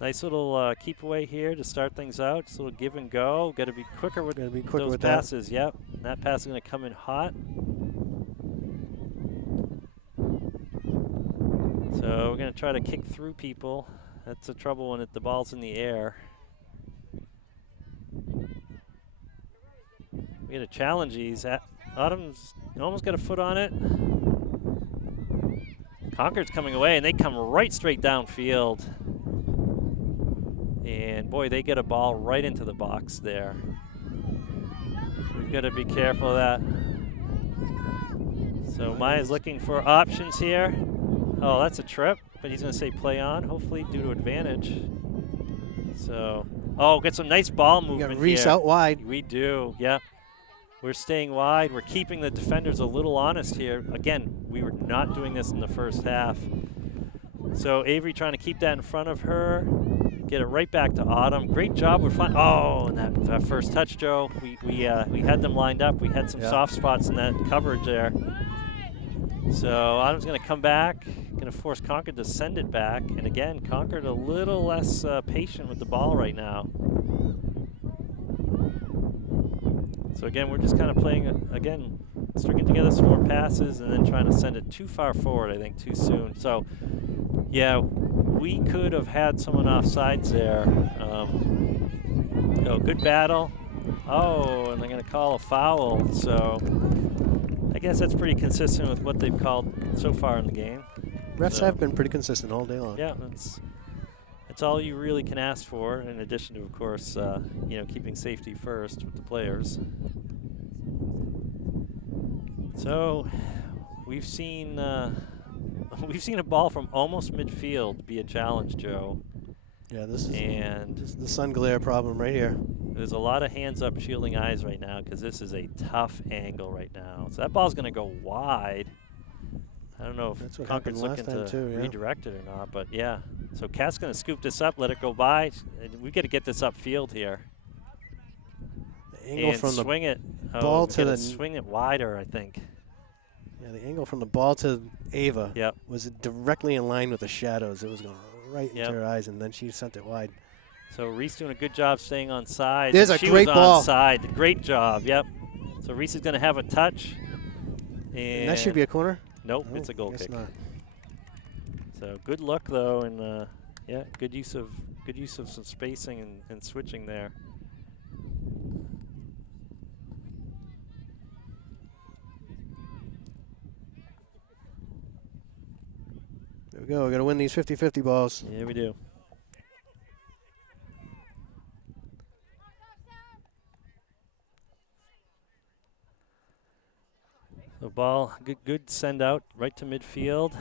nice little keep away here to start things out. Just a little give and go. Got to be quicker with those passes. Yep, that pass is going to come in hot. we're going to try to kick through people. That's the trouble when the ball's in the air. We had a challenge. Autumn's almost got a foot on it. Concord's coming away, and they come right straight downfield. And boy, they get a ball right into the box there. We've got to be careful of that. So Maya's looking for options here. Oh, that's a trip, but he's going to say play on, hopefully due to advantage. So, oh, get some nice ball movement got Reese here. out wide. We do, yeah. We're staying wide. We're keeping the defenders a little honest here. Again, we were not doing this in the first half. So Avery trying to keep that in front of her. Get it right back to Autumn. Great job. We're fine. Oh, and that first touch, Joe. We had them lined up. We had some soft spots in that coverage there. So Autumn's going to come back. Going to force Concord to send it back. And again, Concord a little less patient with the ball right now. So again, we're just kind of playing, again, stringing together some more passes and then trying to send it too far forward, I think, too soon. So, yeah, we could have had someone off sides there. Oh, good battle. Oh, and they're going to call a foul. So I guess that's pretty consistent with what they've called so far in the game. Refs have been pretty consistent all day long. Yeah, it's all you really can ask for, in addition to, of course, keeping safety first with the players. So we've seen a ball from almost midfield be a challenge, Joe. Yeah, this is the sun glare problem right here. There's a lot of hands up shielding eyes right now because this is a tough angle right now. So that ball's going to go wide. I don't know if Concord's looking to redirect it or not, but yeah. So Kat's going to scoop this up, let it go by. We got to get this upfield here. The angle and from swing the it. ball to the swing it wider, I think. Yeah, the angle from the ball to Ava was directly in line with the shadows. It was going right into her eyes, and then she sent it wide. So Reese doing a good job staying on side. There's a great ball. On side. Great job. Yep. So Reese is going to have a touch. And that should be a corner. Nope, it's a goal kick. Not. So good luck though, and good use of some spacing and switching there. There we go. We got to win these 50-50 balls. Yeah, we do. The ball, good send out right to midfield.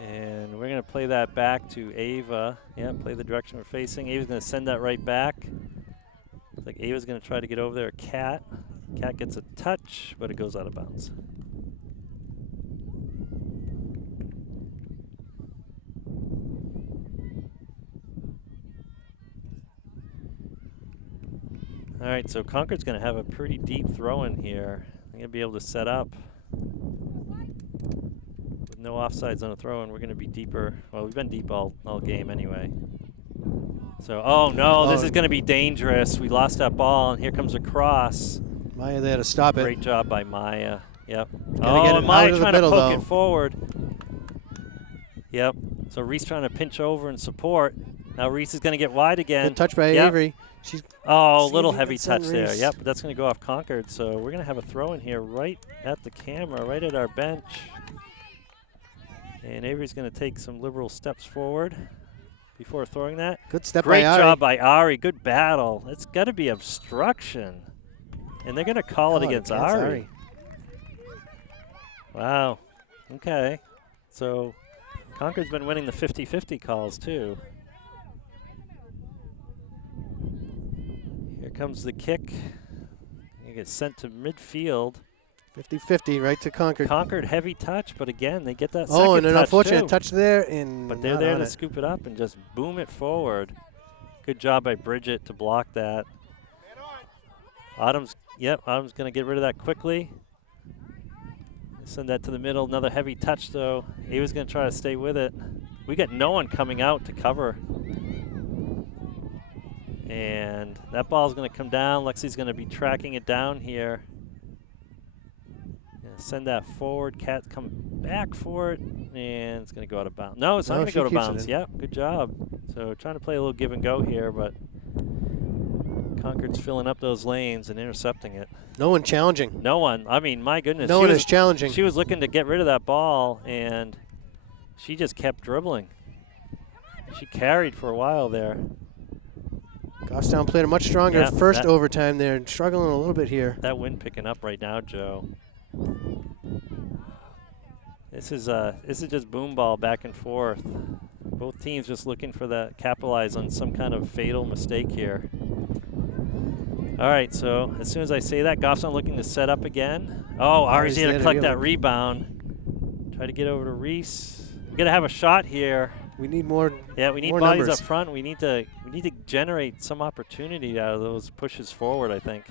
And we're going to play that back to Ava. Yeah, play the direction we're facing. Ava's going to send that right back. Looks like Ava's going to try to get over there. Kat gets a touch, but it goes out of bounds. All right, so Concord's going to have a pretty deep throw in here. They're going to be able to set up. With no offsides on a throw, and we're going to be deeper. Well, we've been deep all game anyway. So, oh no, this is going to be dangerous. We lost that ball, and here comes a cross. Maya there to stop it. Great job by Maya. Yep. Oh, and Maya trying to poke it forward. Yep. So Reese trying to pinch over and support. Now Reese is going to get wide again. Good touch by Avery. A little heavy touch there. Yep, but that's going to go off Concord. So we're going to have a throw in here right at the camera, right at our bench. And Avery's going to take some liberal steps forward before throwing that. Good step by Ari. Great job by Ari. Good battle. It's got to be obstruction. And they're going to call it against Ari. Wow. Okay. So Concord's been winning the 50-50 calls too. Here comes the kick. It gets sent to midfield. 50-50 right to Concord. Concord heavy touch, but again, they get that second touch. Oh, and an unfortunate touch there. But they're there to scoop it up and just boom it forward. Good job by Bridget to block that. Autumn's going to get rid of that quickly. Send that to the middle. Another heavy touch, though. Ava's going to try to stay with it. We got no one coming out to cover. And that ball's going to come down. Lexi's going to be tracking it down here. Send that forward. Kat come back for it. and it's going to go out of bounds. No, it's not No, going to she go to keeps it bounds. in. Yep, good job. So trying to play a little give and go here, but Concord's filling up those lanes and intercepting it. No one challenging. No one. I mean, my goodness. No one is challenging. She was looking to get rid of that ball, and she just kept dribbling. She carried for a while there. Goffstown played a much stronger Yeah, first overtime there, struggling a little bit here. That wind picking up right now, Joe. This is just boom ball back and forth. Both teams just looking for that, capitalize on some kind of fatal mistake here. All right, so as soon as I say that, Goffstown looking to set up again. Oh, Ari's going to collect that rebound. Try to get over to Reese. We're going to have a shot here. We need more. Yeah, we need more bodies numbers up front. We need to generate some opportunity out of those pushes forward, I think.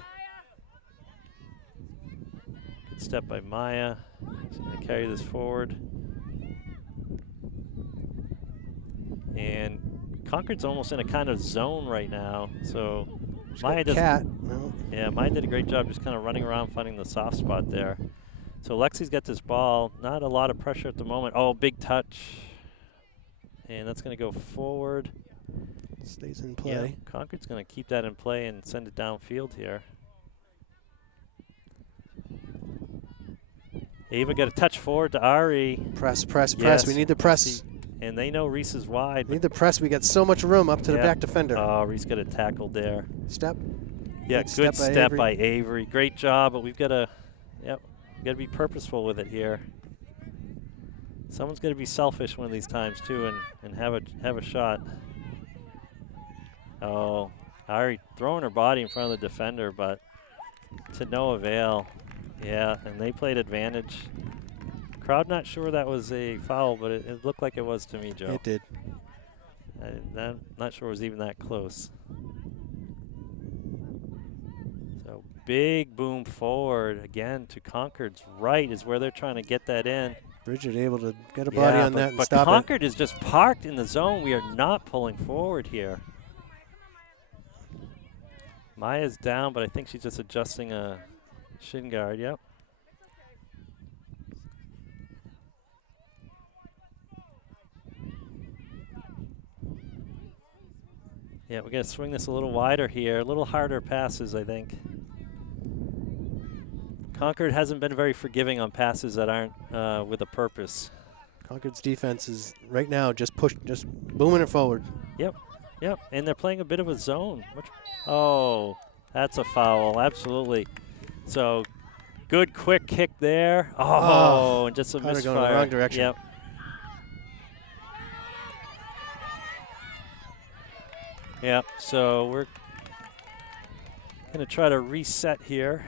Good step by Maya. She's going to carry this forward. And Concord's almost in a kind of zone right now, so Maya does. No. Yeah, Maya did a great job just kind of running around finding the soft spot there. So Lexi's got this ball. Not a lot of pressure at the moment. Oh, big touch. And that's going to go forward. Stays in play. Yeah, Concord's going to keep that in play and send it downfield here. Ava got a touch forward to Ari. Press, press, Yes. press. We need the press. And they know Reese is wide. We need the press. We got so much room up to the back defender. Oh, Reese got a tackle there. Step. Yeah, Good good step by Avery. Great job, but we've got to, we've got to be purposeful with it here. Someone's going to be selfish one of these times too, and have a shot. Oh, Ari throwing her body in front of the defender, but to no avail. Yeah, and they played advantage. Crowd not sure that was a foul, but it looked like it was to me, Joe. It did. I'm not sure it was even that close. So big boom forward again to Concord's right is where they're trying to get that in. Bridget able to get a body on that and stop it. But Concord is just parked in the zone. We are not pulling forward here. Maya's down, but I think she's just adjusting a shin guard. Yep. Yeah, we got to swing this a little wider here, a little harder passes, I think. Concord hasn't been very forgiving on passes that aren't with a purpose. Concord's defense is right now just booming it forward. Yep, and they're playing a bit of a zone. Oh, that's a foul, absolutely. So, good quick kick there. Oh, and just a misfire. Going in the wrong direction. Yep. Yep, so we're going to try to reset here.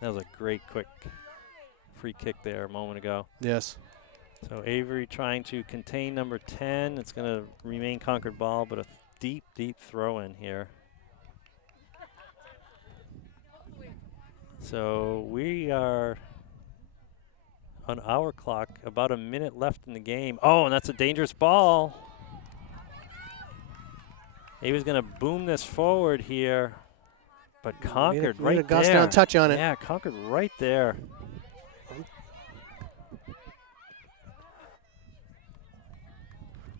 That was a great quick free kick there a moment ago. Yes. So Avery trying to contain number 10. It's going to remain Concord ball, but a deep, deep throw in here. So we are on our clock, about a minute left in the game. Oh, and that's a dangerous ball. Avery's going to boom this forward here. But Concord right there. Goffstown touch on it. Yeah, Concord right there.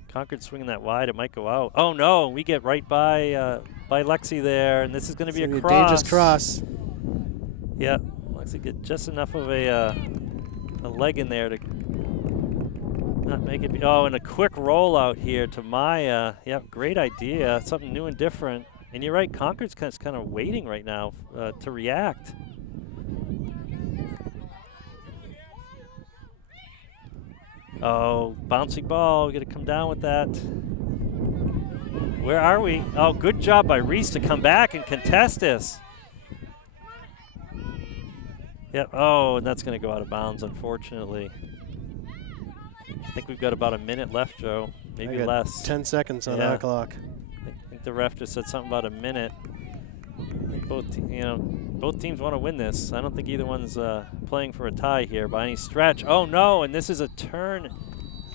Concord swinging that wide. It might go out. Oh, no. We get right by Lexi there, and this is going to be a cross. Dangerous cross. Yeah. Lexi get just enough of a leg in there to not make it. Oh, and a quick rollout here to Maya. Yep, great idea. Something new and different. And you're right, Concord's kind of waiting right now to react. Oh, bouncing ball. We got to come down with that. Where are we? Oh, good job by Reese to come back and contest this. Yep. Oh, and that's going to go out of bounds, unfortunately. I think we've got about a minute left, Joe. Maybe less. 10 seconds on our clock. I think the ref just said something about a minute. I think both teams want to win this. I don't think either one's playing for a tie here by any stretch. Oh no! And this is a turn.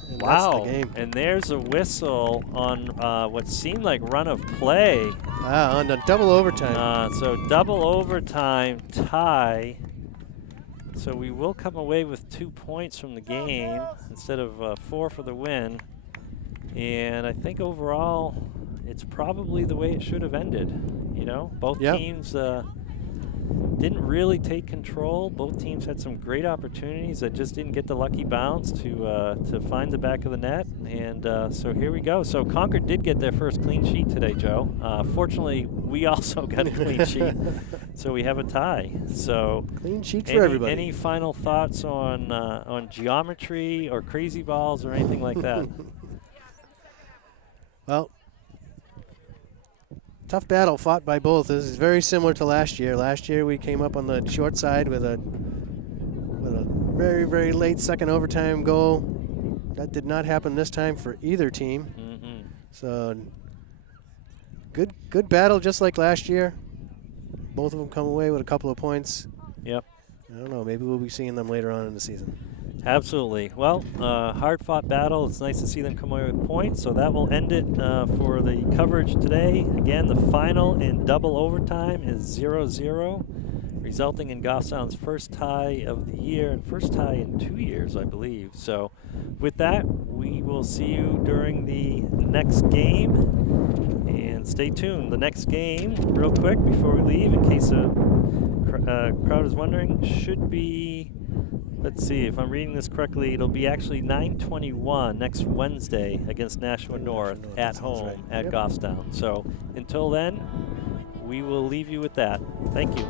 And wow! That's the game. And there's a whistle on what seemed like run of play. Wow! On the double overtime. So double overtime tie. So we will come away with 2 points from the game instead of 4 for the win. And I think overall, it's probably the way it should have ended. You know, both teams didn't really take control. Both teams had some great opportunities that just didn't get the lucky bounce to find the back of the net. And so here we go. So Concord did get their first clean sheet today, Joe. Fortunately, we also got a clean sheet, so we have a tie. So clean sheet for everybody. Any final thoughts on geometry or crazy balls or anything like that? Well, tough battle fought by both. This is very similar to last year. Last year we came up on the short side with a very, very late second overtime goal. That did not happen this time for either team. Mm-hmm. So good battle just like last year. Both of them come away with a couple of points. Yep. I don't know. Maybe we'll be seeing them later on in the season. Absolutely. Well, hard-fought battle. It's nice to see them come away with points. So that will end it for the coverage today. Again, the final in double overtime is 0-0, resulting in Goffstown's first tie of the year and first tie in 2 years, I believe. So with that, we will see you during the next game. And stay tuned. The next game, real quick before we leave, in case a crowd is wondering, should be... Let's see, if I'm reading this correctly, it'll be actually 9/21 next Wednesday against Nashua North at home at Goffstown. So until then, we will leave you with that. Thank you.